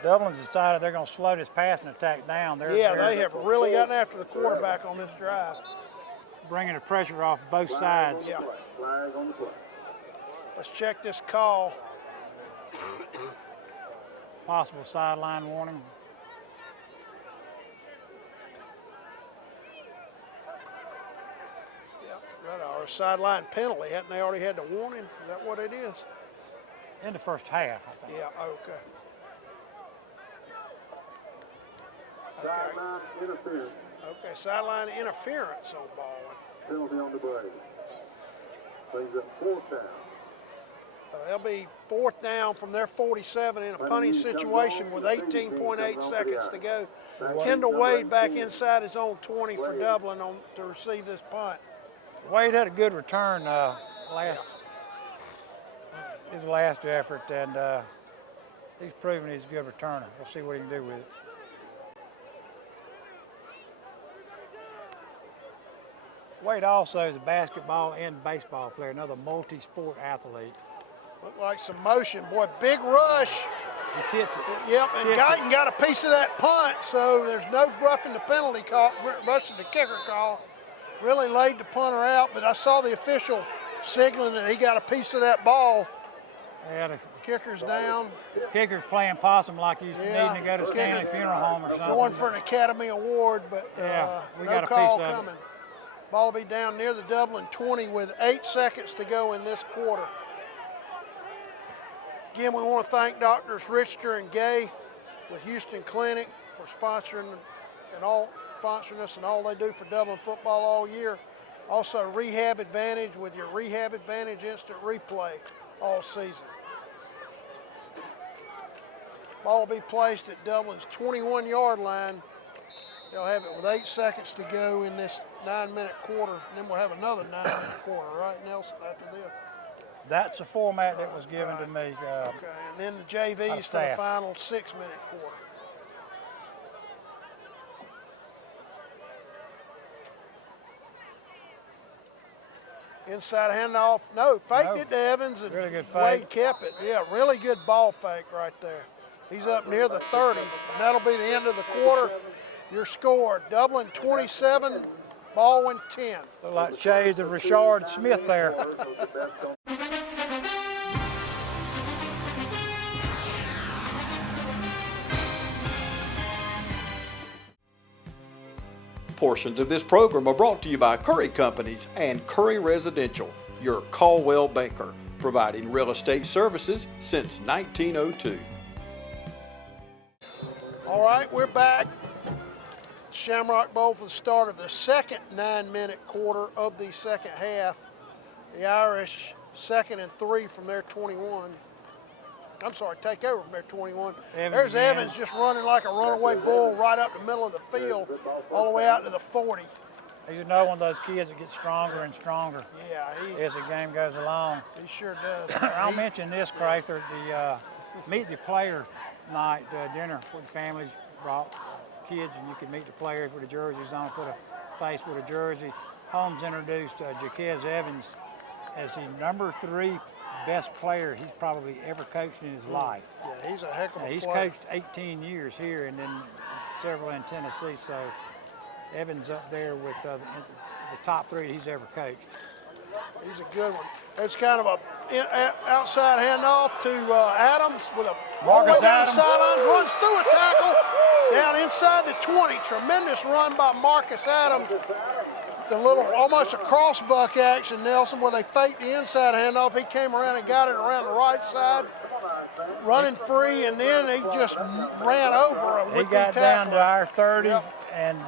Dublin's decided they're going to slow this passing attack down. They have really gotten after the quarterback on this drive. Bringing the pressure off both sides. Yeah. Let's check this call. Possible sideline warning. Or a sideline penalty. Hadn't they already had the warning? Is that what it is? In the first half, I think. Yeah, okay. Sideline interference. Okay, sideline interference on Baldwin. Penalty on the Brady. Brings up 4th down. They'll be 4th down from their 47 in a punting situation with 18.8 seconds to go. Kendall Wade back inside his own 20 for Dublin to receive this punt. Wade had a good return his last effort, and he's proven he's a good returner. We'll see what he can do with it. Wade also is a basketball and baseball player, another multi-sport athlete. Looked like some motion. Boy, big rush. He tipped it. Yep, and Guyton got a piece of that punt, so there's no roughing the penalty call, rushing the kicker call. Really laid the punter out, but I saw the official signaling that he got a piece of that ball. Yeah, the kicker's down. Kicker's playing possum like he's needing to go to Stanley Funeral Home or something. Going for an Academy Award, but we no got a call piece of coming. Ball will be down near the Dublin 20 with 8 seconds to go in this quarter. Again, we want to thank Doctors Richter and Gay with Houston Clinic for sponsoring us and all they do for Dublin football all year. Also, Rehab Advantage with your Rehab Advantage instant replay all season. Ball will be placed at Dublin's 21-yard line. They'll have it with 8 seconds to go in this 9-minute quarter. And then we'll have another 9-minute quarter, right, Nelson, after this? That's the format that was given to me. Okay, and then the JVs for the final 6-minute quarter. Inside handoff. No, faked it to Evans, and really good fake. Wade kept it. Yeah, really good ball fake right there. He's up near the 30, and that'll be the end of the quarter. Your score, Dublin 27, Baldwin 10. Look like shades of Richard Smith there. Portions of this program are brought to you by Curry Companies and Curry Residential, your Caldwell banker, providing real estate services since 1902. All right, we're back. Shamrock Bowl for the start of the second 9-minute quarter of the second half. The Irish 2nd and 3 from their 21. I'm sorry, take over from their 21. Evans There's again. Evans just running like a runaway bull right up the middle of the field, all the way out to the 40. He's another one of those kids that gets stronger and stronger Yeah, as the game goes along. He sure does. I'll mention this, Crather, the Meet the Player night dinner where the families brought kids and you could meet the players with the jerseys on, put a face with a jersey. Holmes introduced Jaquez Evans as the number 3 best player he's probably ever coached in his life. Yeah, he's a heck of a He's player. coached 18 years here and then several in Tennessee, so Evans up there with the top 3 he's ever coached. He's a good one. It's kind of a outside handoff to Adams with a Marcus all the way down Adams. the sidelines, runs through a tackle down inside the 20. Tremendous run by Marcus Adams. The little, almost a cross buck action, Nelson, where they faked the inside handoff. He came around and got it around the right side, running free, and then he just ran over a He would-be got down to tackler. our 30 Yep. and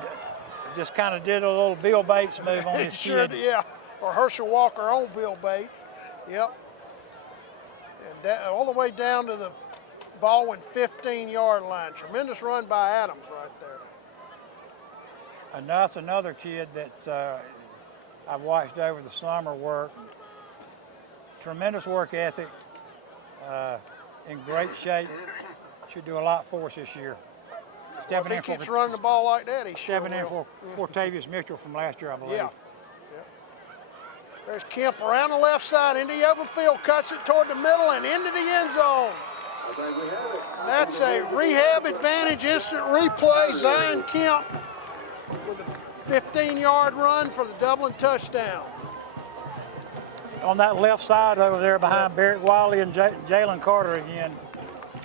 just kind of did a little Bill Bates move on his Sure, kid. yeah, or Herschel Walker on Bill Bates. Yep. And all the way down to the Baldwin 15-yard line. Tremendous run by Adams right there. And that's another kid that I've watched over the summer work. Tremendous work ethic, in great shape. Should do a lot for us this year. Well, if he keeps running the ball like that, he sure stepping in will. for Tavius Mitchell from last year, I believe. Yeah. There's Kemp around the left side into the open field, cuts it toward the middle and into the end zone. That's a rehab advantage, instant replay. Zion Kemp with a 15-yard run for the Dublin touchdown. On that left side over there behind Barrett Wiley and Jalen Carter again,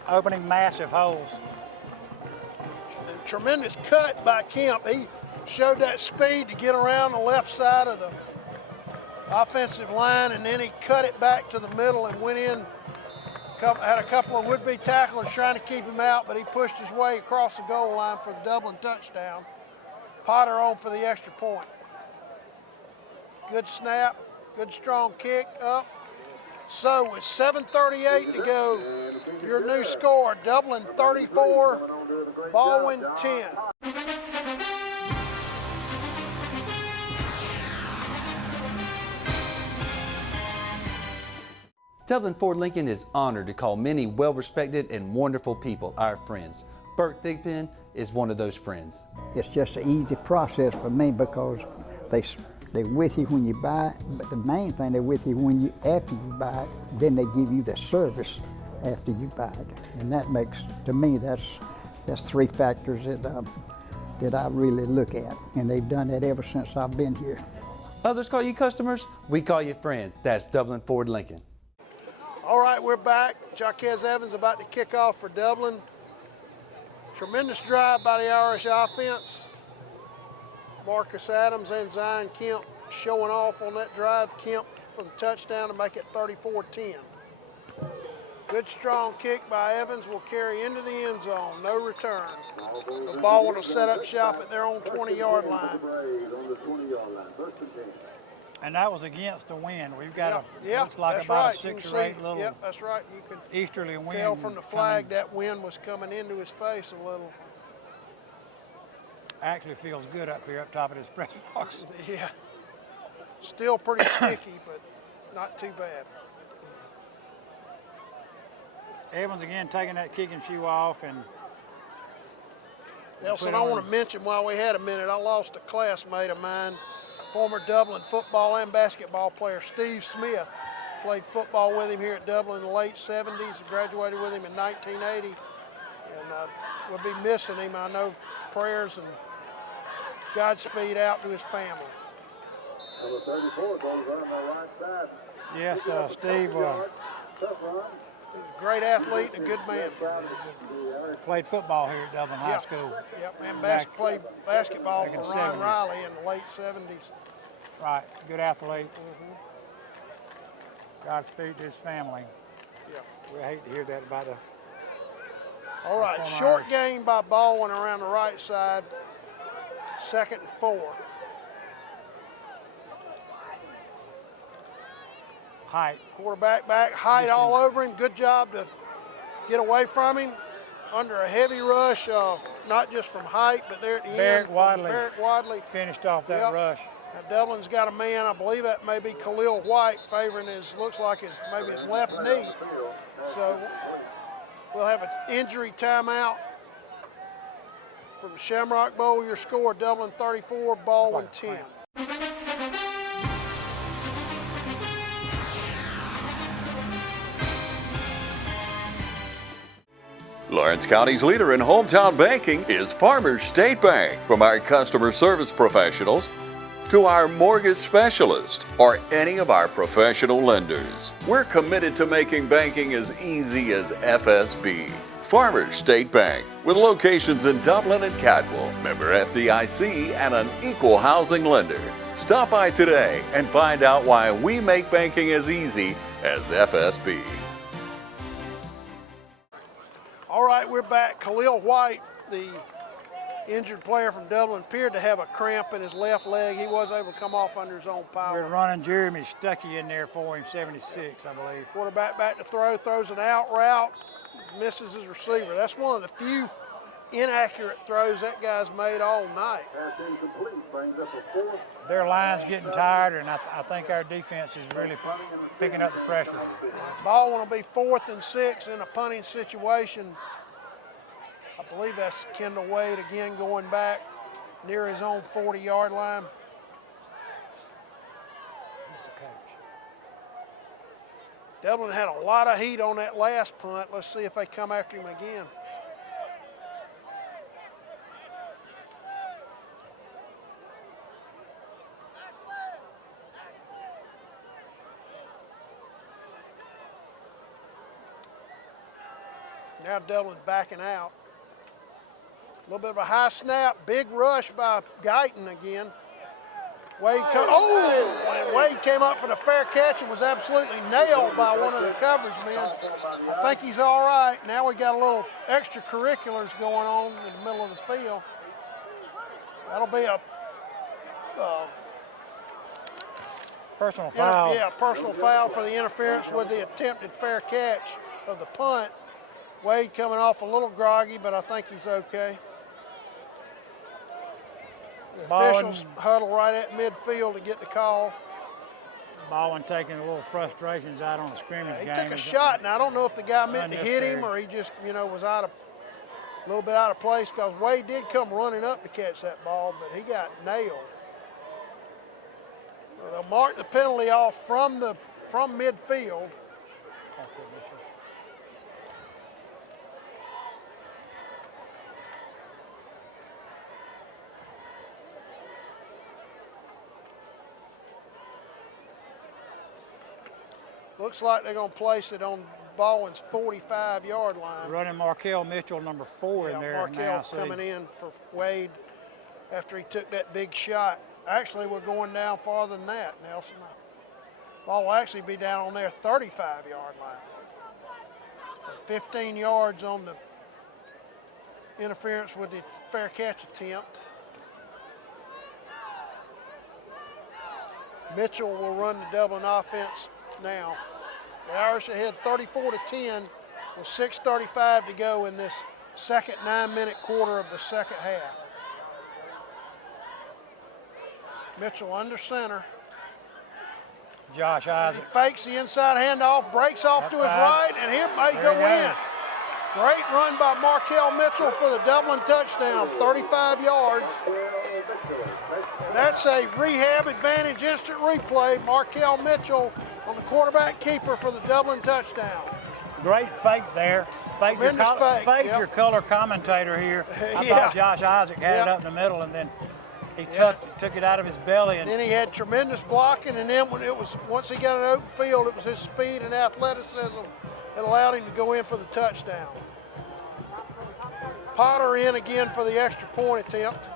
opening massive holes. And tremendous cut by Kemp. He showed that speed to get around the left side of the offensive line, and then he cut it back to the middle and went in. Had a couple of would-be tacklers trying to keep him out, but he pushed his way across the goal line for the Dublin touchdown. Potter on for the extra point. Good snap, good strong kick up. So with 7:38 to go, your new score, Dublin 34, Baldwin 10. Dublin Ford Lincoln is honored to call many well-respected and wonderful people our friends. Bert Thigpen is one of those friends. It's just an easy process for me because they're with you when you buy it, but the main thing, they're with you after you buy it, then they give you the service after you buy it. And that makes, to me, that's 3 factors that I really look at. And they've done that ever since I've been here. Others call you customers, we call you friends. That's Dublin Ford Lincoln. All right, we're back. Jaquez Evans about to kick off for Dublin. Tremendous drive by the Irish offense. Marcus Adams and Zion Kemp showing off on that drive. Kemp for the touchdown to make it 34-10. Good strong kick by Evans will carry into the end zone. No return. The ball will set up shop at their own 20-yard line. And that was against the wind. We've got looks like that's about right. a 6 You or can 8 see, little yep, that's right. You can easterly wind. tell from the flag coming. that wind was coming into his face a little. Actually feels good up here, up top of this press box. Yeah. Still pretty sticky, but not too bad. Evans again taking that kicking shoe off and Nelson, I want to mention while we had a minute, I lost a classmate of mine, former Dublin football and basketball player, Steve Smith. Played football with him here at Dublin in the late 70s, graduated with him in 1980, and we'll be missing him. I know prayers and Godspeed out to his family. Number 34 goes on the right side. yes, Steve Great athlete and a good man. played football here at Dublin High Yep. School. Yep, and Back- played basketball back in for the Ron 70s. Riley in the late 70s. Right, good athlete. Godspeed to his family. Yep. We hate to hear that about the All right, former short Irish. gain by Baldwin around the right side. 2nd and 4. height. Quarterback back, height all over him. Good job to get away from him under a heavy rush, not just from height, but there at the end. Barrett Wadley finished off that rush. Now Dublin's got a man, I believe that may be Khalil White, favoring looks like maybe his left knee. So we'll have an injury timeout from the Shamrock Bowl. Your score, Dublin 34, Baldwin 10. Lawrence County's leader in hometown banking is Farmers State Bank. From our customer service professionals to our mortgage specialist or any of our professional lenders, we're committed to making banking as easy as FSB. Farmers State Bank, with locations in Dublin and Cadwell, member FDIC, and an equal housing lender. Stop by today and find out why we make banking as easy as FSB. All right, we're back. Khalil White, the injured player from Dublin, appeared to have a cramp in his left leg. He was able to come off under his own power. We're running Jeremy Stuckey in there for him, 76, I believe. Quarterback back to throw, throws an out route, misses his receiver. That's one of the few inaccurate throws that guy's made all night. Their line's getting tired, and I think our defense is really picking up the pressure. Ball will be 4th and 6 in a punting situation. I believe that's Kendall Wade again going back near his own 40-yard line. Dublin had a lot of heat on that last punt. Let's see if they come after him again. Now Dublin backing out. A little bit of a high snap, big rush by Guyton again. Wade came up for the fair catch and was absolutely nailed by one of the coverage men. I think he's all right. Now we got a little extracurriculars going on in the middle of the field. That'll be a personal foul. Personal foul for the interference with the attempted fair catch of the punt. Wade coming off a little groggy, but I think he's okay. The officials huddle right at midfield to get the call. Baldwin taking a little frustrations out on the scrimmage game. He took a shot, and I don't know if the guy meant to hit him or he just, was a little bit out of place, because Wade did come running up to catch that ball, but he got nailed. So they'll mark the penalty off from midfield. Looks like they're going to place it on Baldwin's 45-yard line. Running Markel Mitchell, number 4 in there. Markel coming in for Wade after he took that big shot. Actually, we're going down farther than that, Nelson. Ball will actually be down on their 35-yard line. 15 yards on the interference with the fair catch attempt. Mitchell will run the Dublin offense now. The Irish ahead 34-10 with 6:35 to go in this second 9-minute quarter of the second half. Mitchell under center. Josh Isaac. He fakes the inside handoff, breaks off to his right, and here may go in. Great run by Markel Mitchell for the Dublin touchdown, 35 yards. And that's a rehab advantage instant replay. Markel Mitchell on the quarterback keeper for the Dublin touchdown. Great fake there. Faked your color commentator here. I thought Josh Isaac had it up in the middle, and then he took it out of his belly. And then he had tremendous blocking, and then once he got an open field, it was his speed and athleticism that allowed him to go in for the touchdown. Potter in again for the extra point attempt.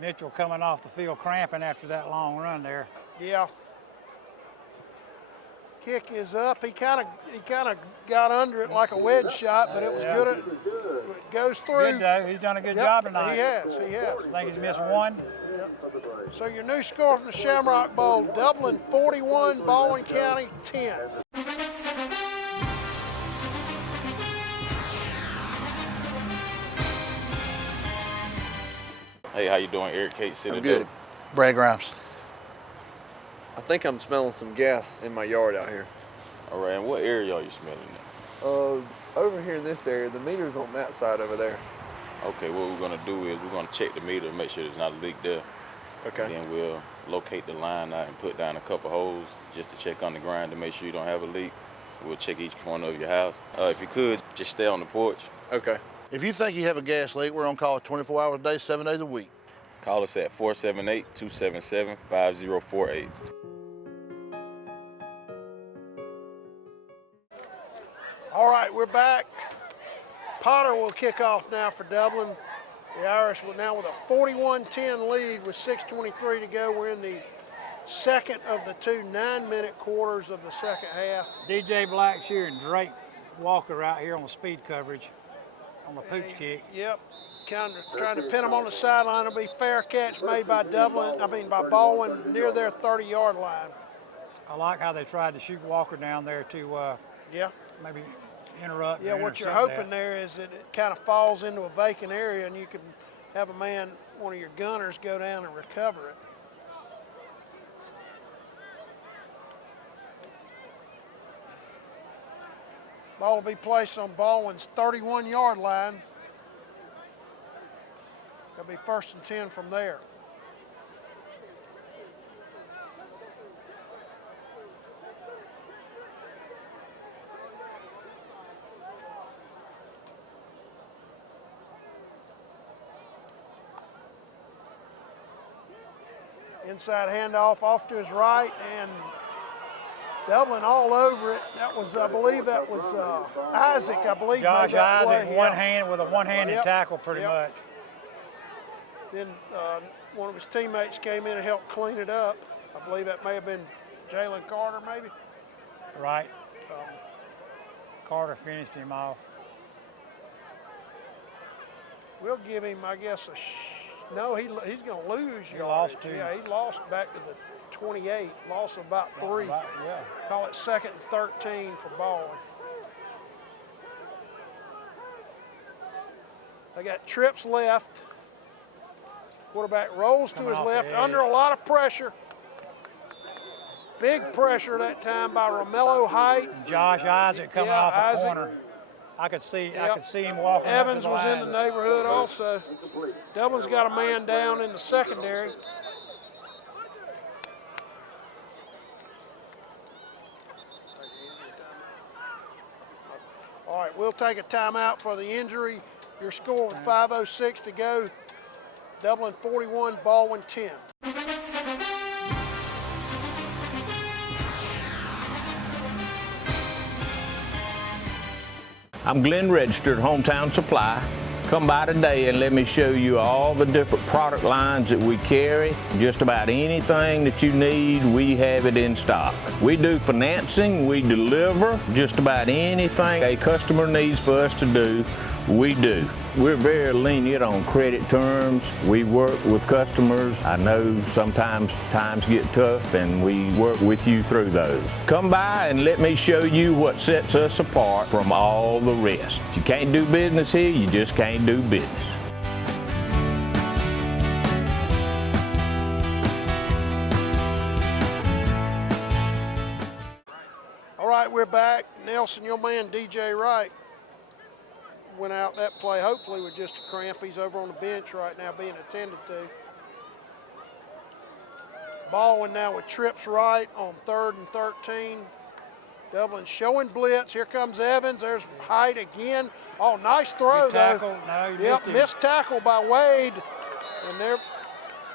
Mitchell coming off the field cramping after that long run there. Yeah. Kick is up. He kind of got under it like a wedge shot, but it was good. It goes through. Good though. He's done a good job tonight. He has. I think he's missed one. Yep. So your new score from the Shamrock Bowl: Dublin 41, Baldwin County 10. Hey, how you doing? Eric Kate City. I'm good. Brad Grimes. I think I'm smelling some gas in my yard out here. All right, and what area are you smelling at? Over here in this area, the meter's on that side over there. Okay, what we're gonna do is we're gonna check the meter and make sure there's not a leak there. Okay. And then we'll locate the line out and put down a couple holes just to check on the ground to make sure you don't have a leak. We'll check each corner of your house. If you could, just stay on the porch. Okay. If you think you have a gas leak, we're on call 24 hours a day, 7 days a week. Call us at 478-277-5048. All right, we're back. Potter will kick off now for Dublin. The Irish will now with a 41-10 lead with 6:23 to go. We're in the second of the two 9-minute quarters of the second half. DJ Blackshear and Drake Walker out here on the speed coverage on the pooch kick. Yep, kind of trying to pin them on the sideline. It'll be fair catch made by by Baldwin near their 30-yard line. I like how they tried to shoot Walker down there to maybe interrupt. Yeah, what you're hoping there is that it kind of falls into a vacant area and you can have a man, one of your gunners, go down and recover it. Ball will be placed on Baldwin's 31-yard line. It'll be 1st and 10 from there. Inside handoff off to his right, and Dublin all over it. That was, I believe, Isaac. I believe. Josh made that Isaac, play. with a one-handed tackle, pretty much. Then one of his teammates came in and helped clean it up. I believe that may have been Jalen Carter, maybe. Right. Carter finished him off. We'll give him, I guess, no, he's going to lose. He lost 2. Yeah, he lost back to the 28. Loss of about 3. Yeah. Call it 2nd and 13 for Baldwin. They got trips left. Quarterback rolls to his left under a lot of pressure. Big pressure that time by Romello Height. Josh Isaac coming off the corner. I could see him walking. Evans up was the in the neighborhood also. Dublin's got a man down in the secondary. All right, we'll take a timeout for the injury. Your score with 5:06 to go. Dublin 41, Baldwin 10. I'm Glenn Registered, Hometown Supply. Come by today and let me show you all the different product lines that we carry. Just about anything that you need, we have it in stock. We do financing, we deliver just about anything a customer needs for us to do, we do. We're very lenient on credit terms. We work with customers. I know sometimes times get tough and we work with you through those. Come by and let me show you what sets us apart from all the rest. If you can't do business here, you just can't do business. All right, we're back. Nelson, your man DJ Wright went out that play hopefully with just a cramp. He's over on the bench right now being attended to. Baldwin now with trips right on 3rd and 13. Dublin showing blitz. Here comes Evans. There's Height again. Oh, nice throw, tackle. though. No, missed tackle by Wade. And their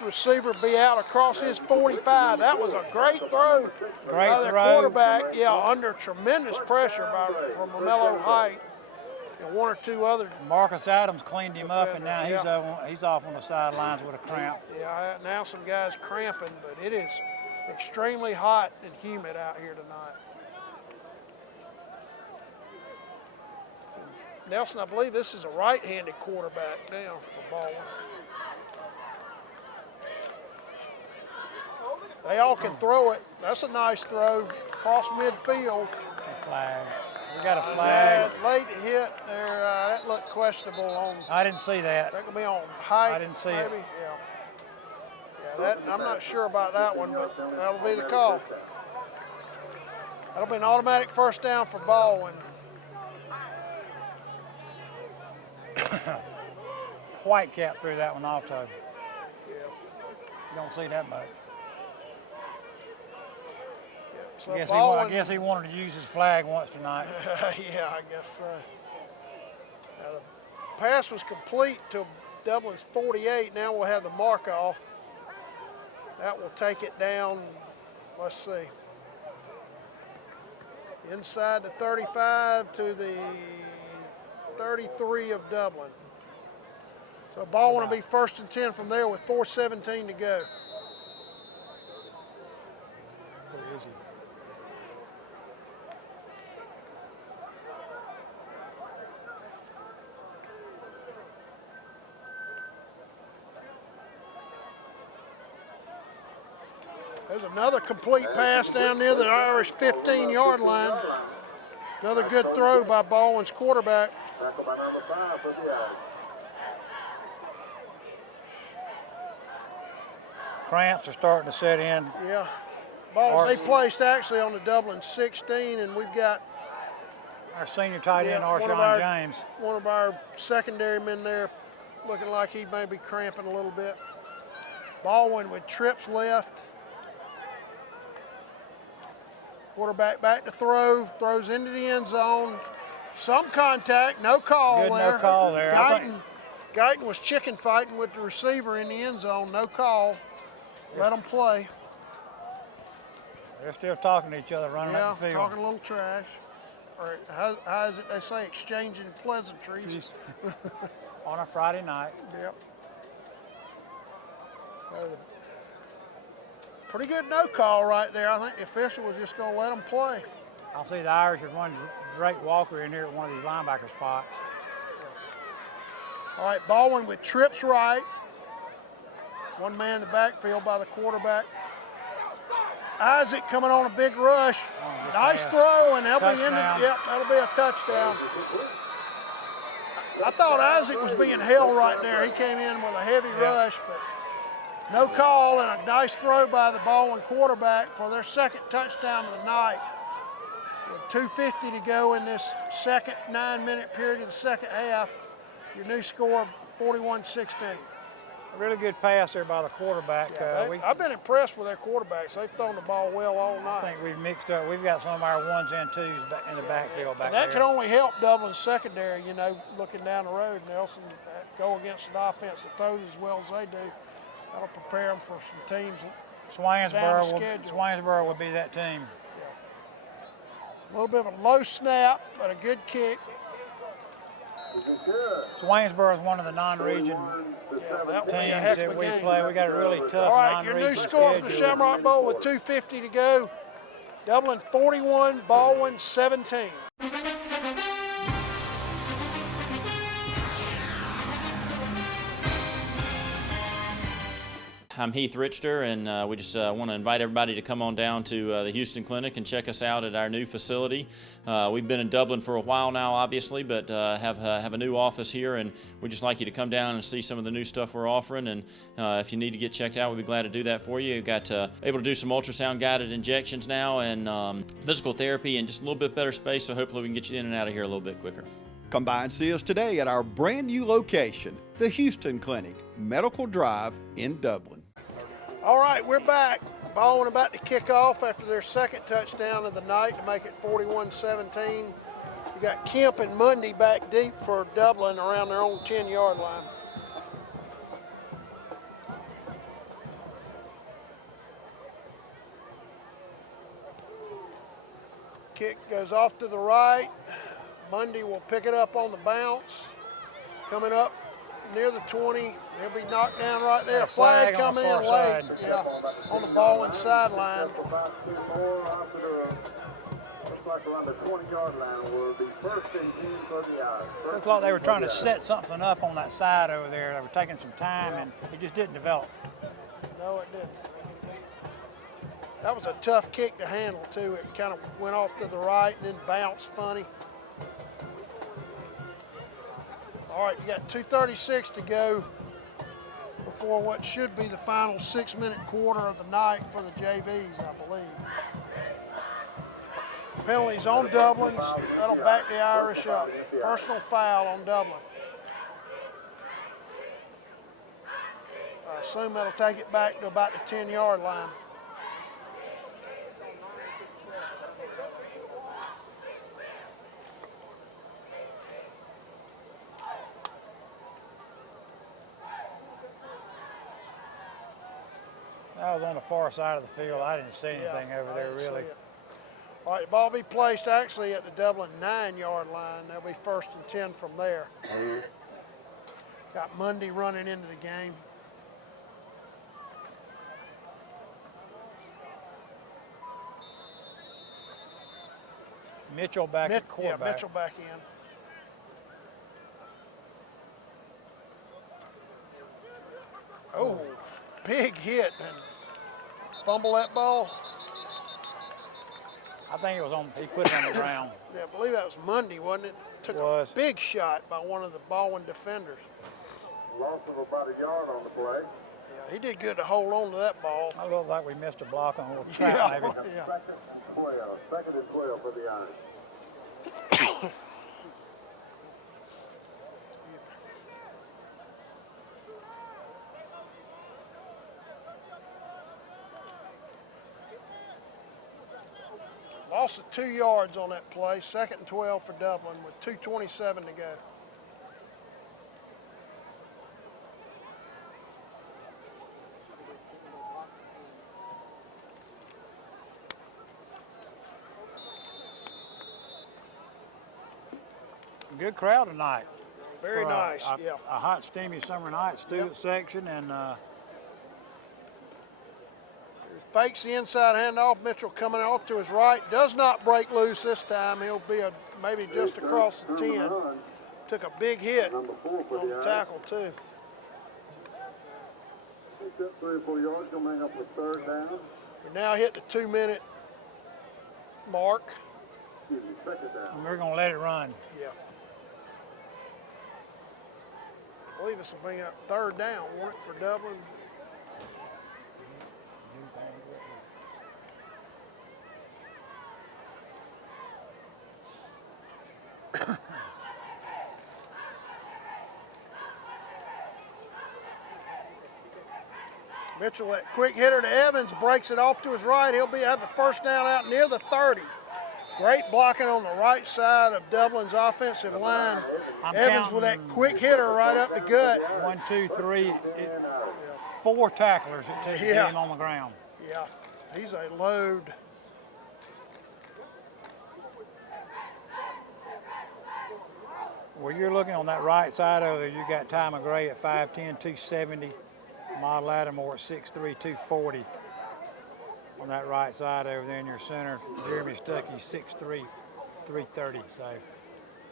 receiver be out across his 45. That was a great throw. Great throw. Quarterback, under tremendous pressure from Romello Height. And one or two other. Marcus Adams cleaned him up, and now he's off on the sidelines with a cramp. Yeah, now some guys cramping, but it is extremely hot and humid out here tonight. Nelson, I believe this is a right-handed quarterback now for Baldwin. They all can throw it. That's a nice throw. Cross midfield. A flag. We got a flag. Late hit there. That looked questionable on. I didn't see that. That could be on height. I didn't see maybe. it. Yeah, that, I'm not sure about that one, but that'll be the call. That'll be an automatic first down for Baldwin. Whitecap threw that one off, though. Yeah. You don't see that much. So I guess he wanted to use his flag once tonight. Yeah, I guess so. Now the pass was complete to Dublin's 48. Now we'll have the mark off. That will take it down, let's see, inside the 35 to the 33 of Dublin. So Baldwin will be 1st and 10 from there with 4:17 to go. Where is he? There's another complete pass down near the Irish 15-yard line. Another good throw by Baldwin's quarterback. Cramps are starting to set in. Yeah. Baldwin, they placed actually on the Dublin 16, and we've got our senior tight end, Arshawn James. One of our secondary men there looking like he may be cramping a little bit. Baldwin with trips left. Quarterback back to throw, throws into the end zone. Some contact, no call Good, there. no call there. Guyton was chicken fighting with the receiver in the end zone, no call. Let them play. They're still talking to each other, running up the field. Talking a little trash. Or how is it they say, exchanging pleasantries. On a Friday night. Yep. So pretty good no call right there. I think the official was just going to let them play. I'll see the Irish are running Drake Walker in here at one of these linebacker spots. All right, Baldwin with trips right. One man in the backfield by the quarterback. Isaac coming on a big rush. Nice throw, and they'll be in the, yep, that'll be a touchdown. I thought Isaac was being held right there. He came in with a heavy rush, but no call, and a nice throw by the Baldwin quarterback for their second touchdown of the night. With 2:50 to go in this second 9-minute period of the second half, your new score 41-16. A really good pass there by the quarterback. I've been impressed with their quarterbacks. They've thrown the ball well all night. I think we've mixed up. We've got some of our ones and twos in the backfield back and that there. can only help Dublin's secondary, you know, looking down the road, Nelson, go against an offense that throws as well as they do. That'll prepare them for some teams. Swainsboro will be that team. A little bit of a low snap, but a good kick. Swainsboro is one of the non-region teams that we play. We got a really tough All right, non-region your new score from the Shamrock Bowl with 2:50 to go. Dublin 41, Baldwin 17. I'm Heath Richter, and we just want to invite everybody to come on down to the Houston Clinic and check us out at our new facility. We've been in Dublin for a while now, obviously, but have a new office here, and we'd just like you to come down and see some of the new stuff we're offering. And if you need to get checked out, we'd be glad to do that for you. We've got able to do some ultrasound-guided injections now, and physical therapy, and just a little bit better space, so hopefully we can get you in and out of here a little bit quicker. Come by and see us today at our brand new location, the Houston Clinic, Medical Drive in Dublin. All right, we're back. Baldwin about to kick off after their second touchdown of the night to make it 41-17. You got Kemp and Mundy back deep for Dublin around their own 10-yard line. Kick goes off to the right. Mundy will pick it up on the bounce. Coming up near the 20, he'll be knocked down right there. Flag coming in late, on the Baldwin sideline. like around the 20-yard line will be first and 10 for the Irish. Looks like they were trying to set something up on that side over there. They were taking some time, and it just didn't develop. No, it didn't. That was a tough kick to handle, too. It kind of went off to the right and then bounced funny. All right, you got 2:36 to go before what should be the final 6-minute quarter of the night for the JVs, I believe. Penalties on Dublin's. That'll back the Irish up. Personal foul on Dublin. I assume that'll take it back to about the 10-yard line. That was on the far side of the field. I didn't see anything over there, really. All right, the ball will be placed actually at the Dublin 9-yard line. That'll be first and 10 from there. Got Mundy running into the game. Mitchell back at quarterback. Yeah, Mitchell back in. Oh, big hit and fumble that ball. I think it was on, he put it on the ground. Yeah, I believe that was Mundy, wasn't it? Took a big shot by one of the Baldwin defenders. Loss of about a yard on the play. Yeah, he did good to hold on to that ball. I looked like we missed a block on a little trap, maybe. Yeah. Second and 12 for the Irish. Loss of 2 yards on that play. Second and 12 for Dublin with 2:27 to go. Good crowd tonight. Very nice, yeah. A hot, steamy summer night, student section, and fakes the inside handoff. Mitchell coming off to his right. Does not break loose this time. He'll be maybe just across the 10. Took a big hit on the tackle, too. Picked up 3 or 4 yards, going to bring up the third down. We now hit the 2-minute mark. Excuse me, second down. we're going to let it run. Yeah. I believe this will bring up third down, won't it, for Dublin? Mitchell, that quick hitter to Evans, breaks it off to his right. He'll have the first down out near the 30. Great blocking on the right side of Dublin's offensive line. Evans with that quick hitter right up the gut. 1, 2, 3, 4 tacklers it took to get him on the ground. Yeah, he's a load. Well, you're looking on that right side over there, you got Ty McGray at 5'10", 270. Mod Lattimore at 6'3", 240. On that right side over there in your center, Jeremy Stuckey, 6'3", 330. So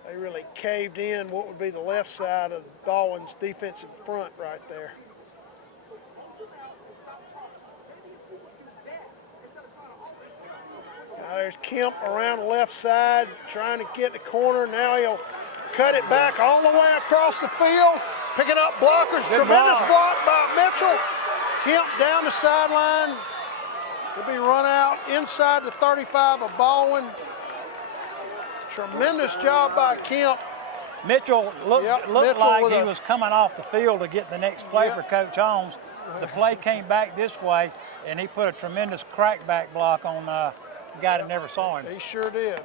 they really caved in what would be the left side of Baldwin's defensive front right there. Now there's Kemp around the left side trying to get the corner. Now he'll cut it back all the way across the field. Picking up blockers. Good Tremendous block. block by Mitchell. Kemp down the sideline. He'll be run out inside the 35 of Baldwin. Tremendous job by Kemp. Mitchell looked Mitchell like he was coming off the field to get the next play for Coach Holmes. The play came back this way, and he put a tremendous crackback block on a guy that never saw him. He sure did.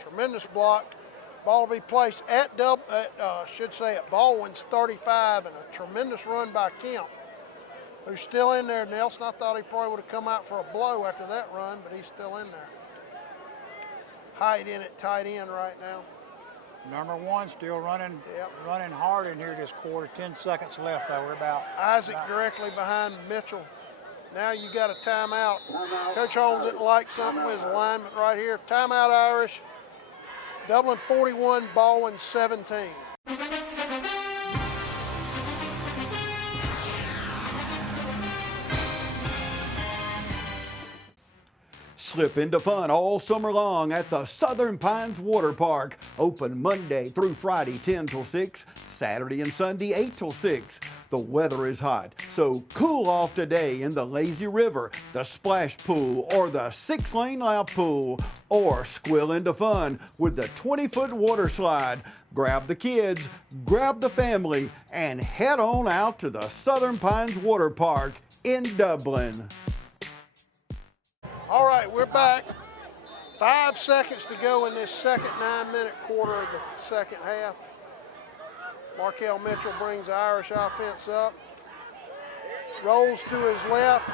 Tremendous block. Ball will be placed at Baldwin's 35, and a tremendous run by Kemp, who's still in there. Nelson, I thought he probably would have come out for a blow after that run, but he's still in there. Hyde in at tight end right now. Number 1 still running hard in here this quarter. 10 seconds left, though. We're about Isaac directly behind Mitchell. Now you got a timeout. Coach Holmes didn't like something with his alignment right here. Timeout, Irish. Dublin 41, Baldwin 17. Slip into fun all summer long at the Southern Pines Water Park. Open Monday through Friday 10 till 6, Saturday and Sunday 8 till 6. The weather is hot, so cool off today in the lazy river, the splash pool, or the 6-lane lap pool, or squill into fun with the 20-foot water slide. Grab the kids, grab the family, and head on out to the Southern Pines Water Park in Dublin. All right, we're back. 5 seconds to go in this second 9-minute quarter of the second half. Markel Mitchell brings the Irish offense up. Rolls to his left.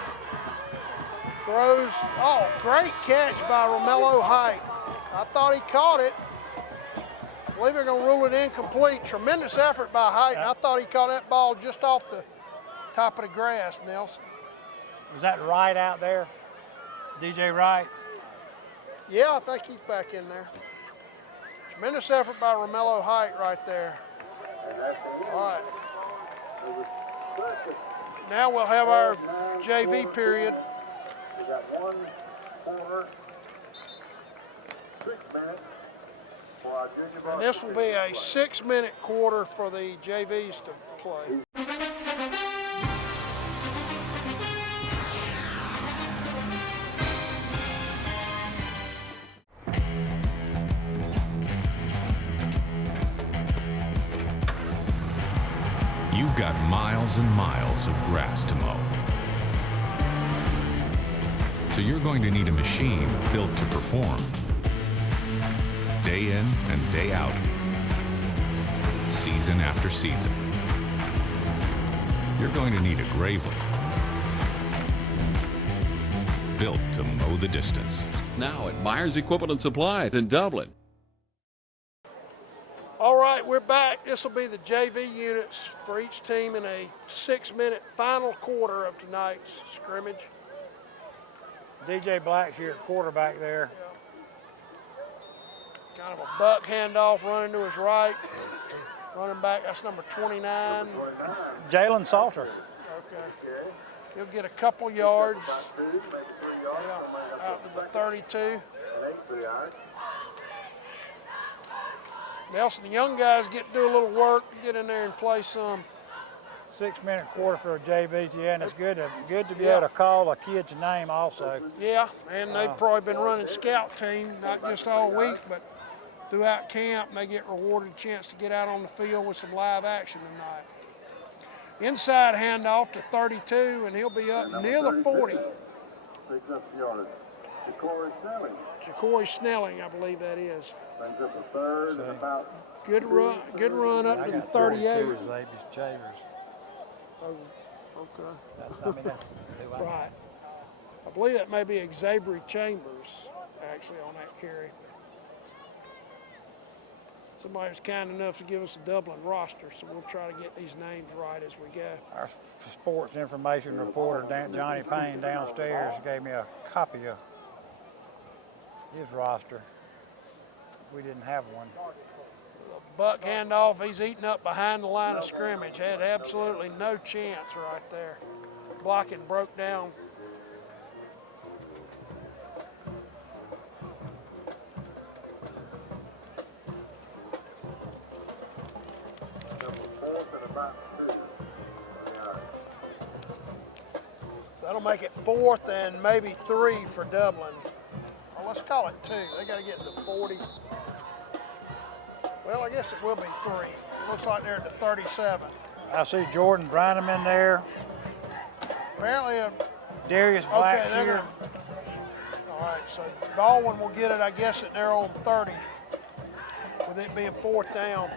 Throws. Oh, great catch by Romello Height. I thought he caught it. I believe they're going to rule it incomplete. Tremendous effort by Height. I thought he caught that ball just off the top of the grass, Nelson. Was that Wright out there? DJ Wright? Yeah, I think he's back in there. Tremendous effort by Romello Height right there. All right. Now we'll have our JV period. We got 1 quarter, 6 minutes for our junior. And this will be a 6-minute quarter for the JVs to play. You've got miles and miles of grass to mow. So you're going to need a machine built to perform. Day in and day out. Season after season. You're going to need a Gravely. Built to mow the distance. Now at Myers Equipment and Supplies in Dublin. All right, we're back. This will be the JV units for each team in a 6-minute final quarter of tonight's scrimmage. DJ Black's here at quarterback there. Kind of a buck handoff running to his right. Running back, that's number 29. Jalen Salter. Okay. He'll get a couple yards. Yeah, out to the 32. Nelson, the young guys get to do a little work, get in there and play some. 6-minute quarter for a JV, yeah, and it's good to be able to call a kid's name also. Yeah, and they've probably been running scout team, not just all week, but throughout camp, and they get rewarded a chance to get out on the field with some live action tonight. Inside handoff to 32, and he'll be up near the 40. Picks up the yardage. Ja'Cory Snelling, I believe that is. Brings up a third and about. Good run up to the 38. Oh, okay. Right. I believe that may be Xavier Chambers, actually, on that carry. Somebody was kind enough to give us a Dublin roster, so we'll try to get these names right as we go. Our sports information reporter, Johnny Payne, downstairs, gave me a copy of his roster. We didn't have one. Buck handoff, he's eating up behind the line of scrimmage. Had absolutely no chance right there. Blocking broke down. That'll make it 4th and maybe 3 for Dublin. Or let's call it 2. They got to get to the 40. Well, I guess it will be 3. Looks like they're at the 37. I see Jordan Branham in there. Apparently, Darius Black's here. All right, so Baldwin will get it, I guess, at their own 30, with it being 4th down.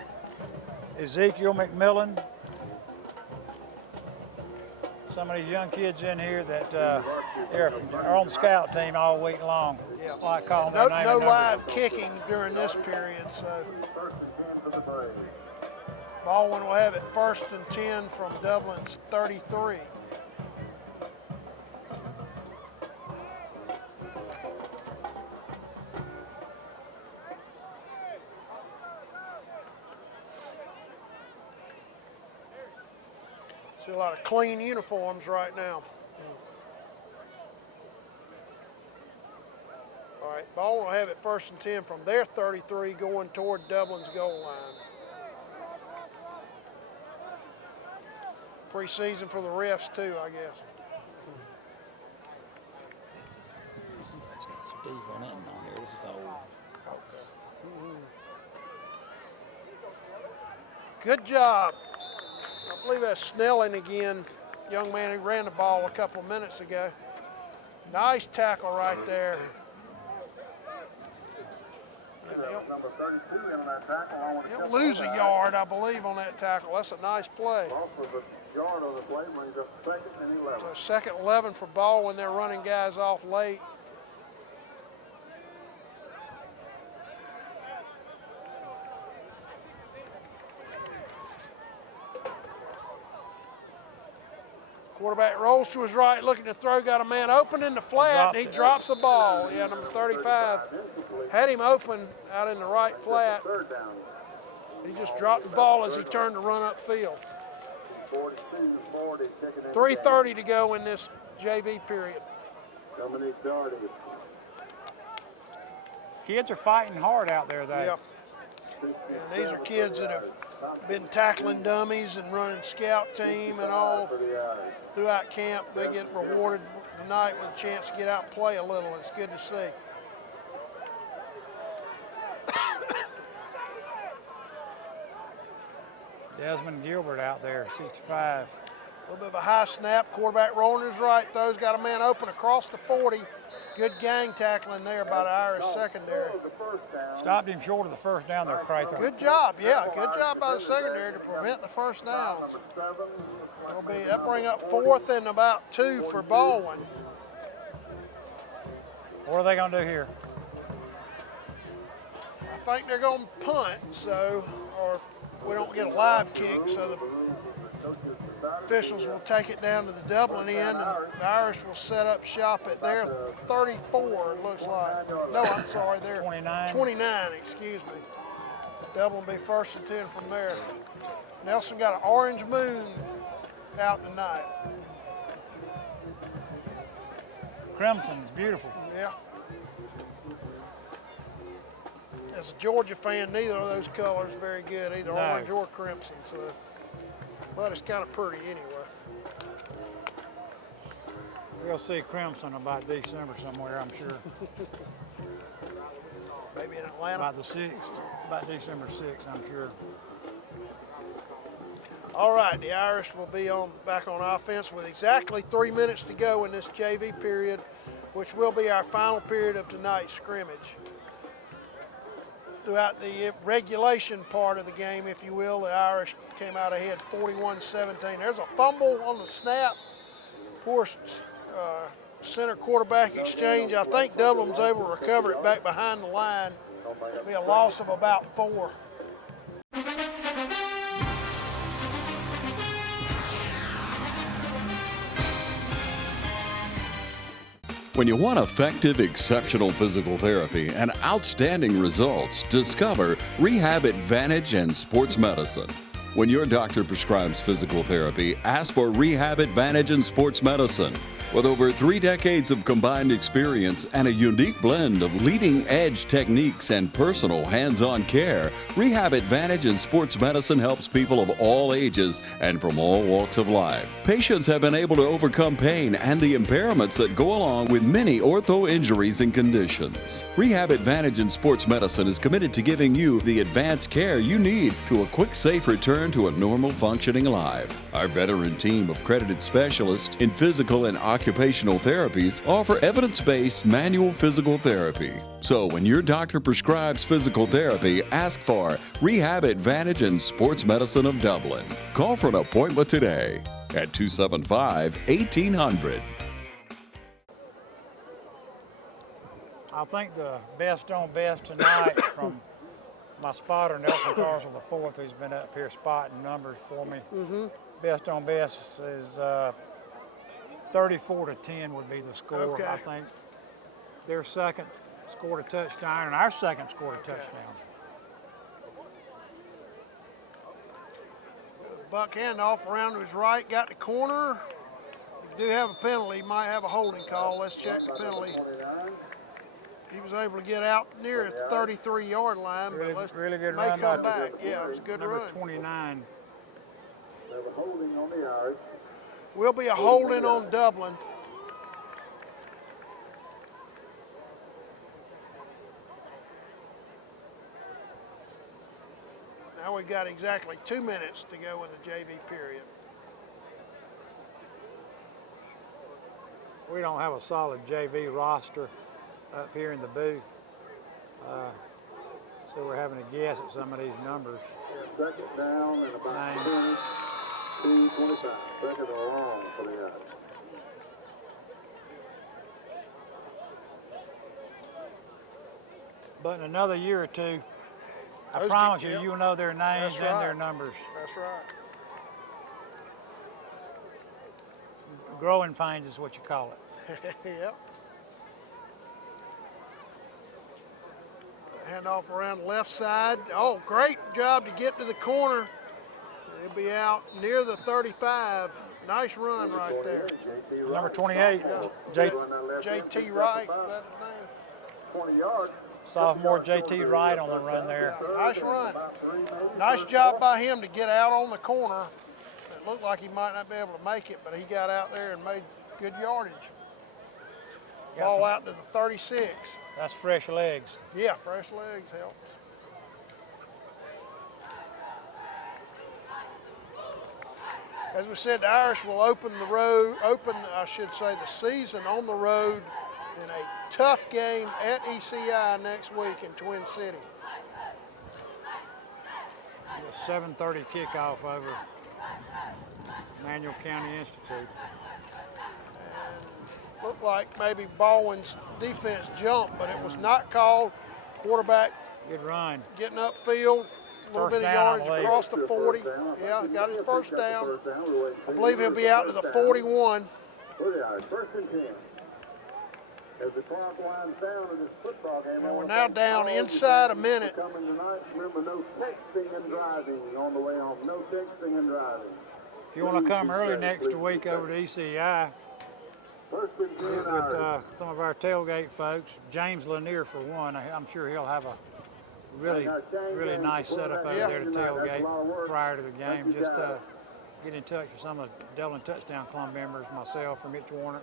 Ezekiel McMillan. Some of these young kids in here that are on the scout team all week long. Yeah. Like calling their name No and live kicking during this period, so Baldwin will have it 1st and 10 from Dublin's 33. See a lot of clean uniforms right now. All right, Baldwin will have it 1st and 10 from their 33 going toward Dublin's goal line. Preseason for the refs too, I guess. It's got Steve on that on there. This is old. Good job. I believe that's Snelling again, young man who ran the ball a couple of minutes ago. Nice tackle right there. He'll lose a yard, I believe, on that tackle. That's a nice play. So 2nd 11 for Baldwin. They're running guys off late. Quarterback rolls to his right, looking to throw, got a man open in the flat, and he drops the ball. Yeah, number 35 had him open out in the right flat. He just dropped the ball as he turned to run upfield. 3:30 to go in this JV period. Kids are fighting hard out there, though. Yeah. And these are kids that have been tackling dummies and running scout team and all throughout camp. They get rewarded tonight with a chance to get out and play a little. It's good to see. Desmond Gilbert out there, 65. A little bit of a high snap. Quarterback rolling his right, throws, got a man open across the 40. Good gang tackling there by the Irish secondary. Stopped him short of the 1st down there, Crather. Good job, yeah. Good job by the secondary to prevent the 1st down. That'll bring up 4th and about 2 for Baldwin. What are they going to do here? I think they're going to punt, so, or we don't get a live kick, so the officials will take it down to the Dublin end, and the Irish will set up shop at their 34, it looks like. No, I'm sorry, they're 29. 29, excuse me. Dublin will be 1st and 10 from there. Nelson got an orange moon out tonight. Crimson is beautiful. Yeah. As a Georgia fan, neither of those colors are very good, either orange or crimson. So, but it's kind of pretty anyway. We'll see crimson about December somewhere, I'm sure. Maybe in Atlanta. About the 6th, about December 6th, I'm sure. All right, the Irish will be back on offense with exactly 3 minutes to go in this JV period, which will be our final period of tonight's scrimmage. Throughout the regulation part of the game, if you will, the Irish came out ahead 41-17. There's a fumble on the snap. Poor center quarterback exchange. I think Dublin was able to recover it back behind the line. It'll be a loss of about 4. When you want effective, exceptional physical therapy and outstanding results, discover Rehab Advantage and Sports Medicine. When your doctor prescribes physical therapy, ask for Rehab Advantage and Sports Medicine. With over 3 decades of combined experience and a unique blend of leading-edge techniques and personal hands-on care, Rehab Advantage and Sports Medicine helps people of all ages and from all walks of life. Patients have been able to overcome pain and the impairments that go along with many ortho injuries and conditions. Rehab Advantage and Sports Medicine is committed to giving you the advanced care you need to a quick, safe return to a normal functioning life. Our veteran team of credited specialists in physical and occupational therapies offer evidence-based manual physical therapy. So when your doctor prescribes physical therapy, ask for Rehab Advantage and Sports Medicine of Dublin. Call for an appointment today at 275-1800. I think the best on best tonight from my spotter, Nelson Carswell IV, who's been up here spotting numbers for me. Best on best is 34-10 would be the score. Okay. I think their second scored a touchdown and our second scored a touchdown. Buck handoff around to his right, got the corner. We do have a penalty, he might have a holding call. Let's check the penalty. He was able to get out near the 33-yard line, Really, but really good may run come by back. Yeah, it was a good number run. 29. Holding on the yard. Will be a holding on Dublin. Now we've got exactly 2 minutes to go in the JV period. We don't have a solid JV roster up here in the booth, so we're having to guess at some of these numbers. Second down and about 20, 25. Second and long for the yard. But in another year or two, I Those promise get- you, yep. you'll know their names That's and right. their numbers. That's right. Growing pains is what you call it. Yep. Handoff around the left side. Oh, great job to get to the corner. He'll be out near the 35. Nice run right there. Number 28, JT Wright. Is that his name? 20 yards. sophomore JT Wright on the run there. Nice run. Nice job by him to get out on the corner. It looked like he might not be able to make it, but he got out there and made good yardage. Ball out to the 36. That's fresh legs. Yeah, fresh legs helps. As we said, the Irish will open the season on the road in a tough game at ECI next week in Twin City. A 7:30 kickoff over Manual County Institute. Looked like maybe Baldwin's defense jumped, but it was not called. Quarterback good run, getting upfield, a little bit of yardage across the 40. Yeah, got his first down. I believe he'll be out to the 41. First and 10. As the clock winds down in this football game, And we're now down inside a minute. coming tonight, remember no texting and driving on the way home. No texting and driving. If you want to come early next week over to ECI with some of our tailgate folks, James Lanier for one, I'm sure he'll have a really nice setup over there to tailgate prior to the game. Just get in touch with some of the Dublin Touchdown Club members, myself from Mitch Warner,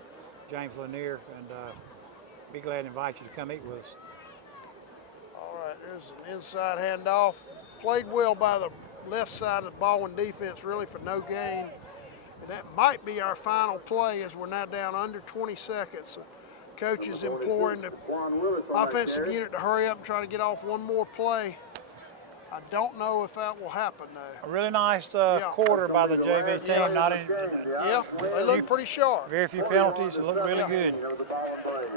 James Lanier, and be glad to invite you to come eat with us. All right, there's an inside handoff. Played well by the left side of the Baldwin defense, really for no gain. And that might be our final play as we're now down under 20 seconds. So coach is imploring the offensive unit to hurry up and try to get off one more play. I don't know if that will happen though. A really nice quarter by the JV team. Not in, yeah, they look pretty sharp. Very few penalties. It looked really good.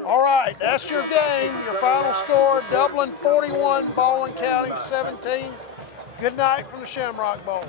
All right, that's your game. Your final score: Dublin 41, Baldwin County 17. Good night from the Shamrock Bowl.